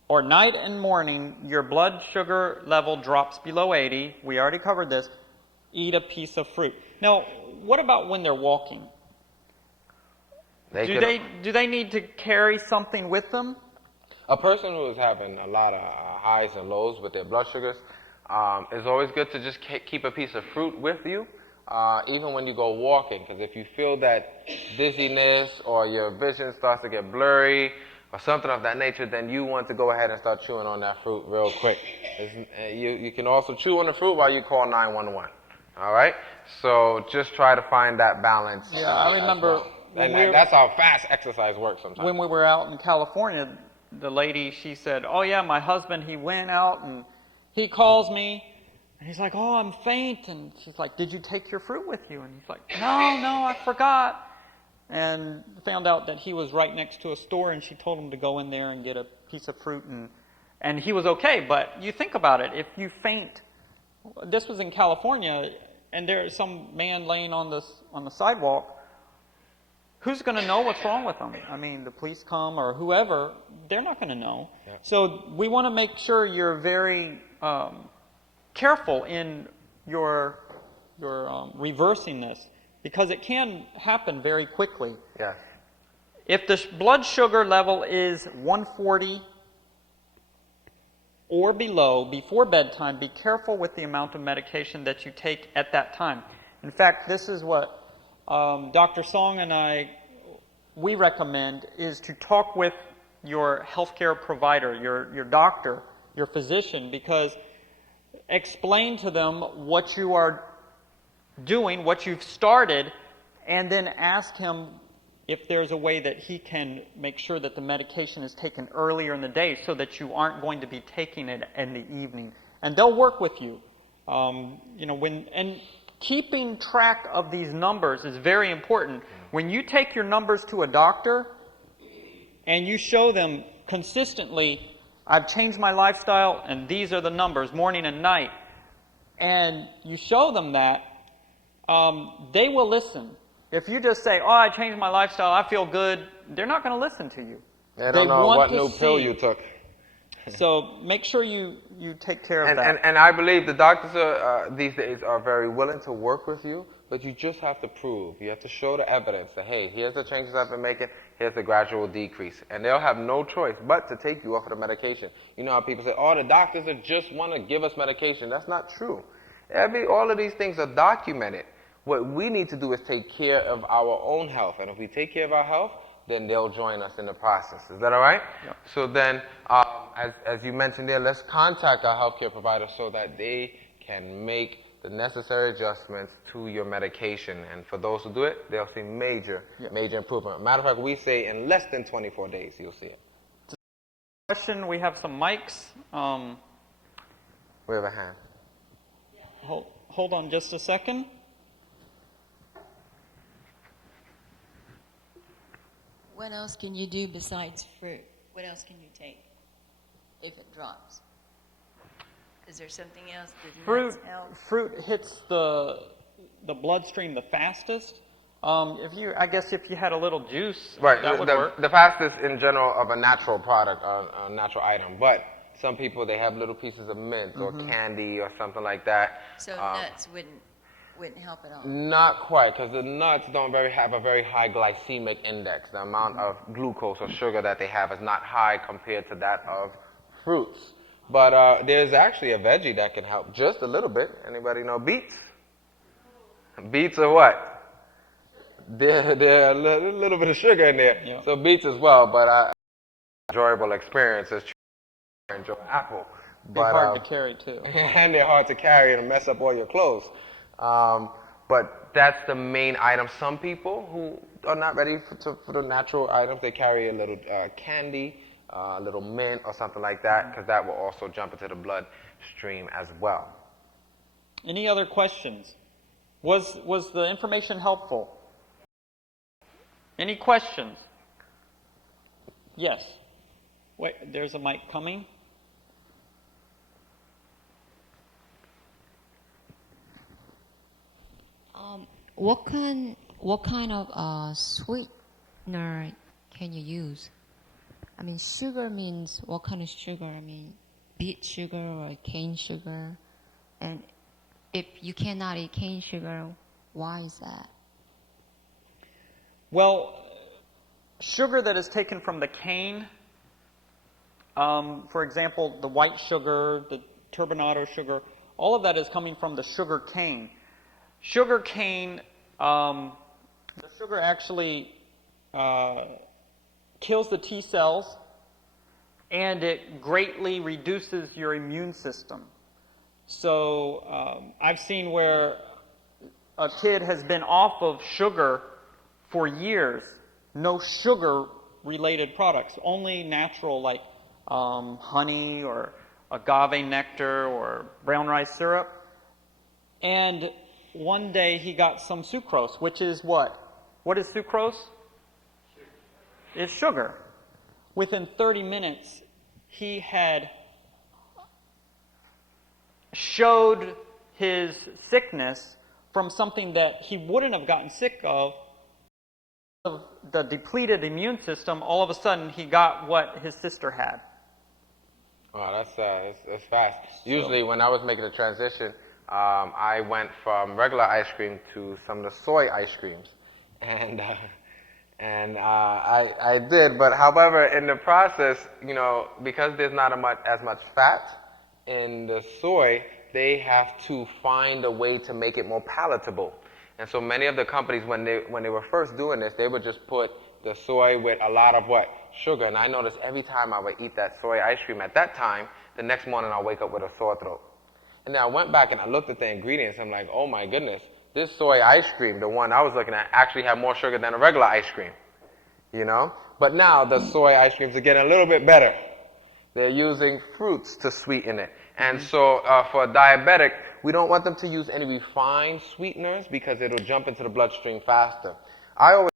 or night and morning your blood sugar level drops below 80, we already covered this, eat a piece of fruit. Now, what about when they're walking? Do they need to carry something with them? A person who is having a lot of highs and lows with their blood sugars, it's always good to just keep a piece of fruit with you, even when you go walking. Because if you feel that dizziness or your vision starts to get blurry or something of that nature, then you want to go ahead and start chewing on that fruit real quick. You can also chew on the fruit while you call 911. All right? So just try to find that balance. Yeah, I remember And that's how fast exercise works sometimes. when we were out in California, the lady, she said, "Oh yeah, my husband, he went out and he calls me and he's like, oh, I'm faint." And she's like, "Did you take your fruit with you?" And he's like, no, I forgot. And found out that he was right next to a store, and she told him to go in there and get a piece of fruit, and he was okay. But you think about it, if you faint, this was in California, and there's some man laying on the sidewalk, who's going to know what's wrong with them? I mean, the police come or whoever, they're not going to know. Yeah. So we want to make sure you're very careful in your reversing this, because it can happen very quickly. Yeah. If the blood sugar level is 140 or below before bedtime, be careful with the amount of medication that you take at that time. In fact, this is what Dr. Song and we recommend, is to talk with your healthcare provider, your doctor, your physician, because explain to them what you are doing, what you've started, and then ask him if there's a way that he can make sure that the medication is taken earlier in the day so that you aren't going to be taking it in the evening. And they'll work with you. And keeping track of these numbers is very important. When you take your numbers to a doctor and you show them consistently, I've changed my lifestyle and these are the numbers, morning and night, and you show them that, they will listen. If you just say, oh, I changed my lifestyle, I feel good, they're not going to listen to you. They don't know what new pill you took. So make sure you take care of that. And I believe the doctors these days are very willing to work with you, but you just have to prove. You have to show the evidence that, hey, here's the changes I've been making, here's the gradual decrease. And they'll have no choice but to take you off of the medication. You know how people say, oh, the doctors just want to give us medication. That's not true. All of these things are documented. What we need to do is take care of our own health. And if we take care of our health, then they'll join us in the process. Is that all right? Yep. So then, as you mentioned there, let's contact our healthcare provider so that they can make the necessary adjustments to your medication. And for those who do it, they'll see major improvement. Matter of fact, we say in less than 24 days, you'll see it. Question, we have some mics. We have a hand. Hold on just a second. What else can you do besides fruit? What else can you take if it drops? Is there something else that nuts help? Fruit hits the bloodstream the fastest. I guess if you had a little juice, right, that would work. The fastest in general of a natural product, a natural item. But some people, they have little pieces of mint or candy or something like that. So nuts wouldn't help at all? Not quite, because the nuts don't have a very high glycemic index. The amount of glucose or sugar that they have is not high compared to that of fruits. But there's actually a veggie that can help just a little bit. Anybody know beets? Beets are what? They're a little bit of sugar in there. Yeah. So beets as well, but enjoyable experience is enjoy apple. They're hard to carry too. And they're hard to carry and mess up all your clothes. But that's the main item. Some people who are not ready for the natural items, they carry a little candy, a little mint or something like that, because that will also jump into the bloodstream as well. Any other questions? Was the information helpful? Any questions? Yes. Wait, there's a mic coming. What kind of sweetener can you use? I mean, sugar means what kind of sugar? I mean, beet sugar or cane sugar? And if you cannot eat cane sugar, why is that? Well, sugar that is taken from the cane, for example, the white sugar, the turbinado sugar, all of that is coming from the sugar cane. Sugar cane, the sugar actually kills the T cells, and it greatly reduces your immune system. So I've seen where a kid has been off of sugar for years, no sugar-related products, only natural like honey or agave nectar or brown rice syrup. And one day he got some sucrose, which is what? What is sucrose? It's sugar. Within 30 minutes, he had showed his sickness from something that he wouldn't have gotten sick of the depleted immune system. All of a sudden, he got what his sister had. Oh, it's fast. Usually, when I was making the transition, I went from regular ice cream to some of the soy ice creams, and I did. But however, in the process, you know, because there's not as much fat in the soy, they have to find a way to make it more palatable. And so many of the companies, when they were first doing this, they would just put the soy with a lot of what? Sugar. And I noticed every time I would eat that soy ice cream at that time, the next morning I'll wake up with a sore throat. And then I went back and I looked at the ingredients. I'm like, oh my goodness, this soy ice cream, the one I was looking at, actually had more sugar than a regular ice cream. You know? But now the soy ice creams are getting a little bit better. They're using fruits to sweeten it. And so for a diabetic, we don't want them to use any refined sweeteners because it'll jump into the bloodstream faster. I always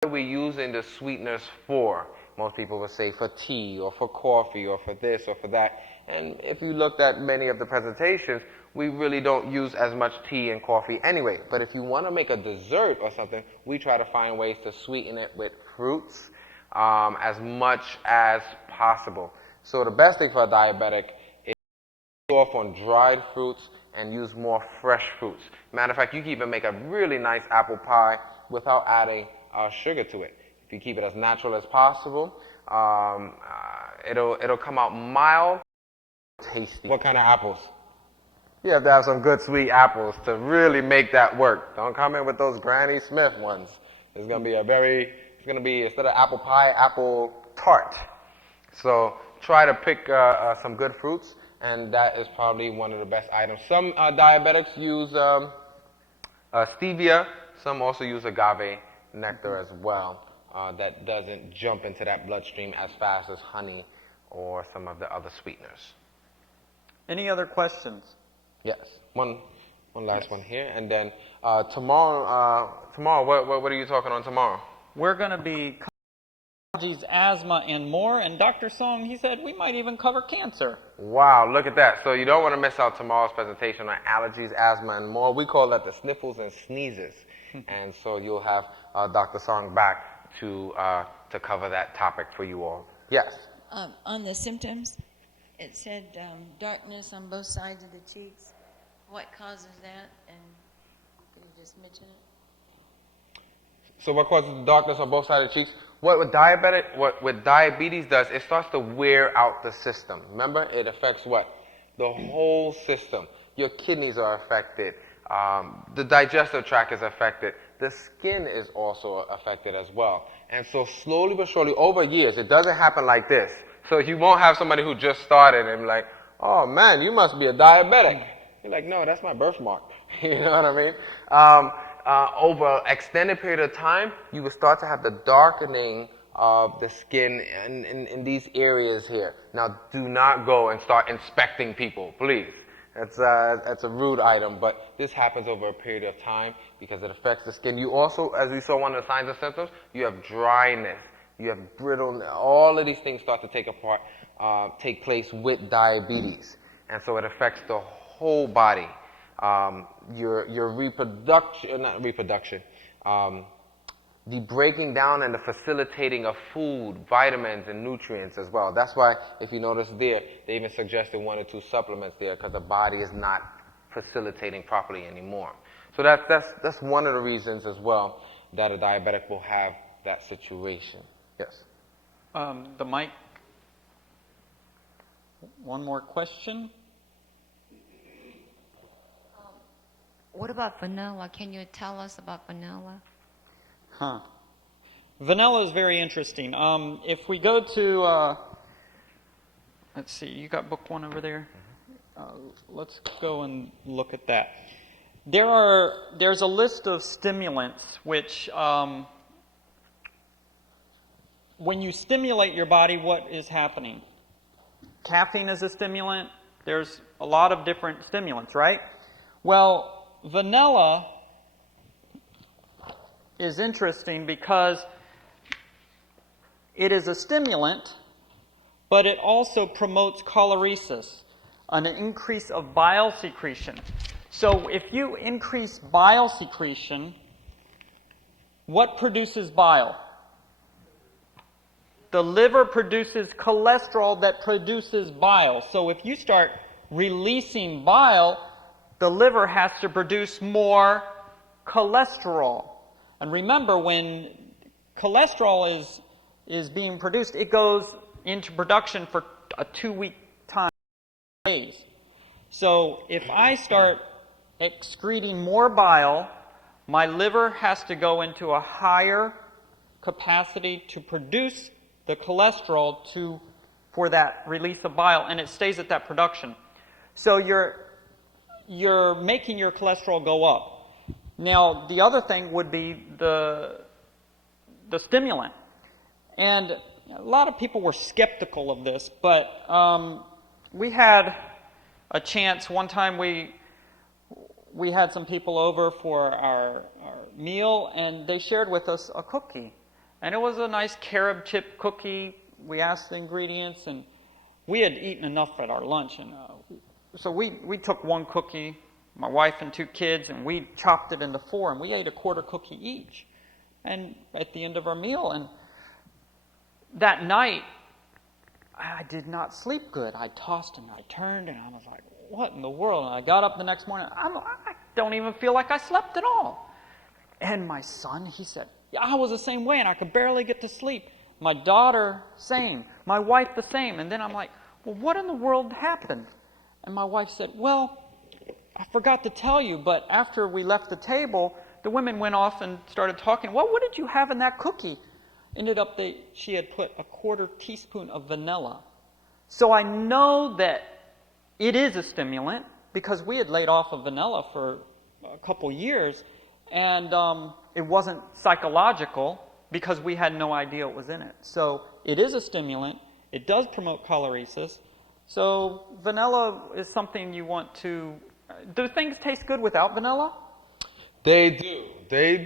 what are we using the sweeteners for? Most people would say for tea or for coffee or for this or for that. And if you looked at many of the presentations, we really don't use as much tea and coffee anyway. But if you want to make a dessert or something, we try to find ways to sweeten it with fruits as much as possible. So the best thing for a diabetic is to go off on dried fruits and use more fresh fruits. Matter of fact, you can even make a really nice apple pie without adding sugar to it. If you keep it as natural as possible, it'll come out mild, tasty. What kind of apples? You have to have some good sweet apples to really make that work. Don't come in with those Granny Smith ones. It's going to be instead of apple pie, apple tart. So try to pick some good fruits, and that is probably one of the best items. Some diabetics use stevia. Some also use agave nectar as well. That doesn't jump into that bloodstream as fast as honey or some of the other sweeteners. Any other questions? Yes. One last one here, and then tomorrow. What are you talking on tomorrow? We're going to be covering allergies, asthma, and more. And Dr. Song, he said we might even cover cancer. Wow, look at that. So you don't want to miss out tomorrow's presentation on allergies, asthma, and more. We call that the sniffles and sneezes. And so you'll have Dr. Song back to cover that topic for you all. Yes? On the symptoms, it said darkness on both sides of the cheeks. What causes that? And could you just mention it? So what causes darkness on both sides of the cheeks? What diabetes does, it starts to wear out the system. Remember, it affects what? The whole system. Your kidneys are affected. The digestive tract is affected. The skin is also affected as well. And so slowly but surely, over years, it doesn't happen like this. So you won't have somebody who just started and be like, oh man, you must be a diabetic. You're like, no, that's my birthmark. You know what I mean? Over an extended period of time, you will start to have the darkening of the skin in these areas here. Now, do not go and start inspecting people, please. That's a rude item, but this happens over a period of time because it affects the skin. You also, as we saw one of the signs and symptoms, you have dryness, you have brittleness. All of these things start to take place with diabetes, and so it affects the whole body. Your reproduction, the breaking down and the facilitating of food, vitamins, and nutrients as well. That's why, if you notice there, they even suggested 1 or 2 supplements there because the body is not facilitating properly anymore. So that's one of the reasons as well that a diabetic will have that situation. Yes? The mic. One more question. What about vanilla? Can you tell us about vanilla? Vanilla is very interesting. If we go to, let's see, you got book 1 over there? Let's go and look at that. There's a list of stimulants which when you stimulate your body, what is happening? Caffeine is a stimulant. There's a lot of different stimulants, right? Well, vanilla is interesting because it is a stimulant, but it also promotes choleresis, an increase of bile secretion. So if you increase bile secretion, what produces bile? The liver produces cholesterol that produces bile. So if you start releasing bile, the liver has to produce more cholesterol. And remember, when cholesterol is being produced, it goes into production for a 2-week time, days. So if I start excreting more bile, my liver has to go into a higher capacity to produce the cholesterol for that release of bile, and it stays at that production. So you're making your cholesterol go up. Now, the other thing would be the stimulant. And a lot of people were skeptical of this, but we had a chance. One time we had some people over for our meal, and they shared with us a cookie. And it was a nice carob chip cookie. We asked the ingredients, and we had eaten enough at our lunch. And so we took one cookie, my wife and 2 kids, and we chopped it into 4, and we ate a quarter cookie each. And at the end of our meal, and that night, I did not sleep good. I tossed and I turned, and I was like, what in the world? And I got up the next morning. I don't even feel like I slept at all. And my son, he said, yeah, I was the same way, and I could barely get to sleep. My daughter, same. My wife, the same. And then I'm like, well, what in the world happened? And my wife said, well, I forgot to tell you, but after we left the table, the women went off and started talking. Well, what did you have in that cookie? Ended up she had put a 1/4 teaspoon of vanilla. So I know that it is a stimulant because we had laid off of vanilla for a couple years, and it wasn't psychological because we had no idea what was in it. So it is a stimulant. It does promote choleresis. So vanilla is something you want to... Do things taste good without vanilla? They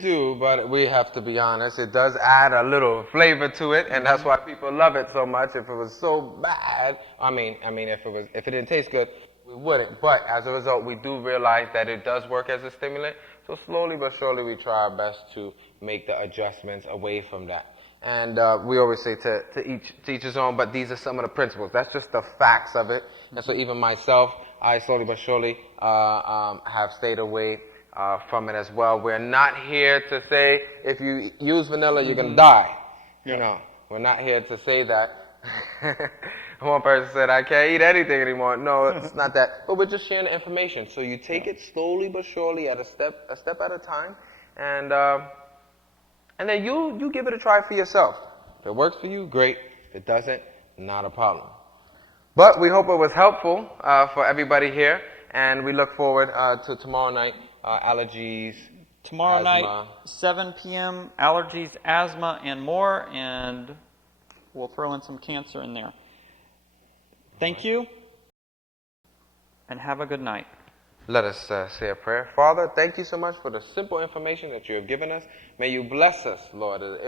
do, but we have to be honest. It does add a little flavor to it, and that's why people love it so much. If it was so bad, if it didn't taste good, we wouldn't. But as a result, we do realize that it does work as a stimulant. So slowly but surely, we try our best to make the adjustments away from that. And we always say to each his own, but these are some of the principles. That's just the facts of it. And so even myself, I slowly but surely have stayed away from it as well. We're not here to say if you use vanilla, you're going to die. Yeah. No, we're not here to say that. One person said, I can't eat anything anymore. No, it's not that. But we're just sharing the information. So you take it slowly but surely at a step at a time. And then you give it a try for yourself. If it works for you, great. If it doesn't, not a problem. But we hope it was helpful for everybody here. And we look forward to tomorrow night, allergies, Tomorrow asthma. night, 7 p.m., allergies, asthma, and more. And we'll throw in some cancer in there. Thank you, and have a good night. Let us say a prayer. Father, thank you so much for the simple information that you have given us. May you bless us, Lord.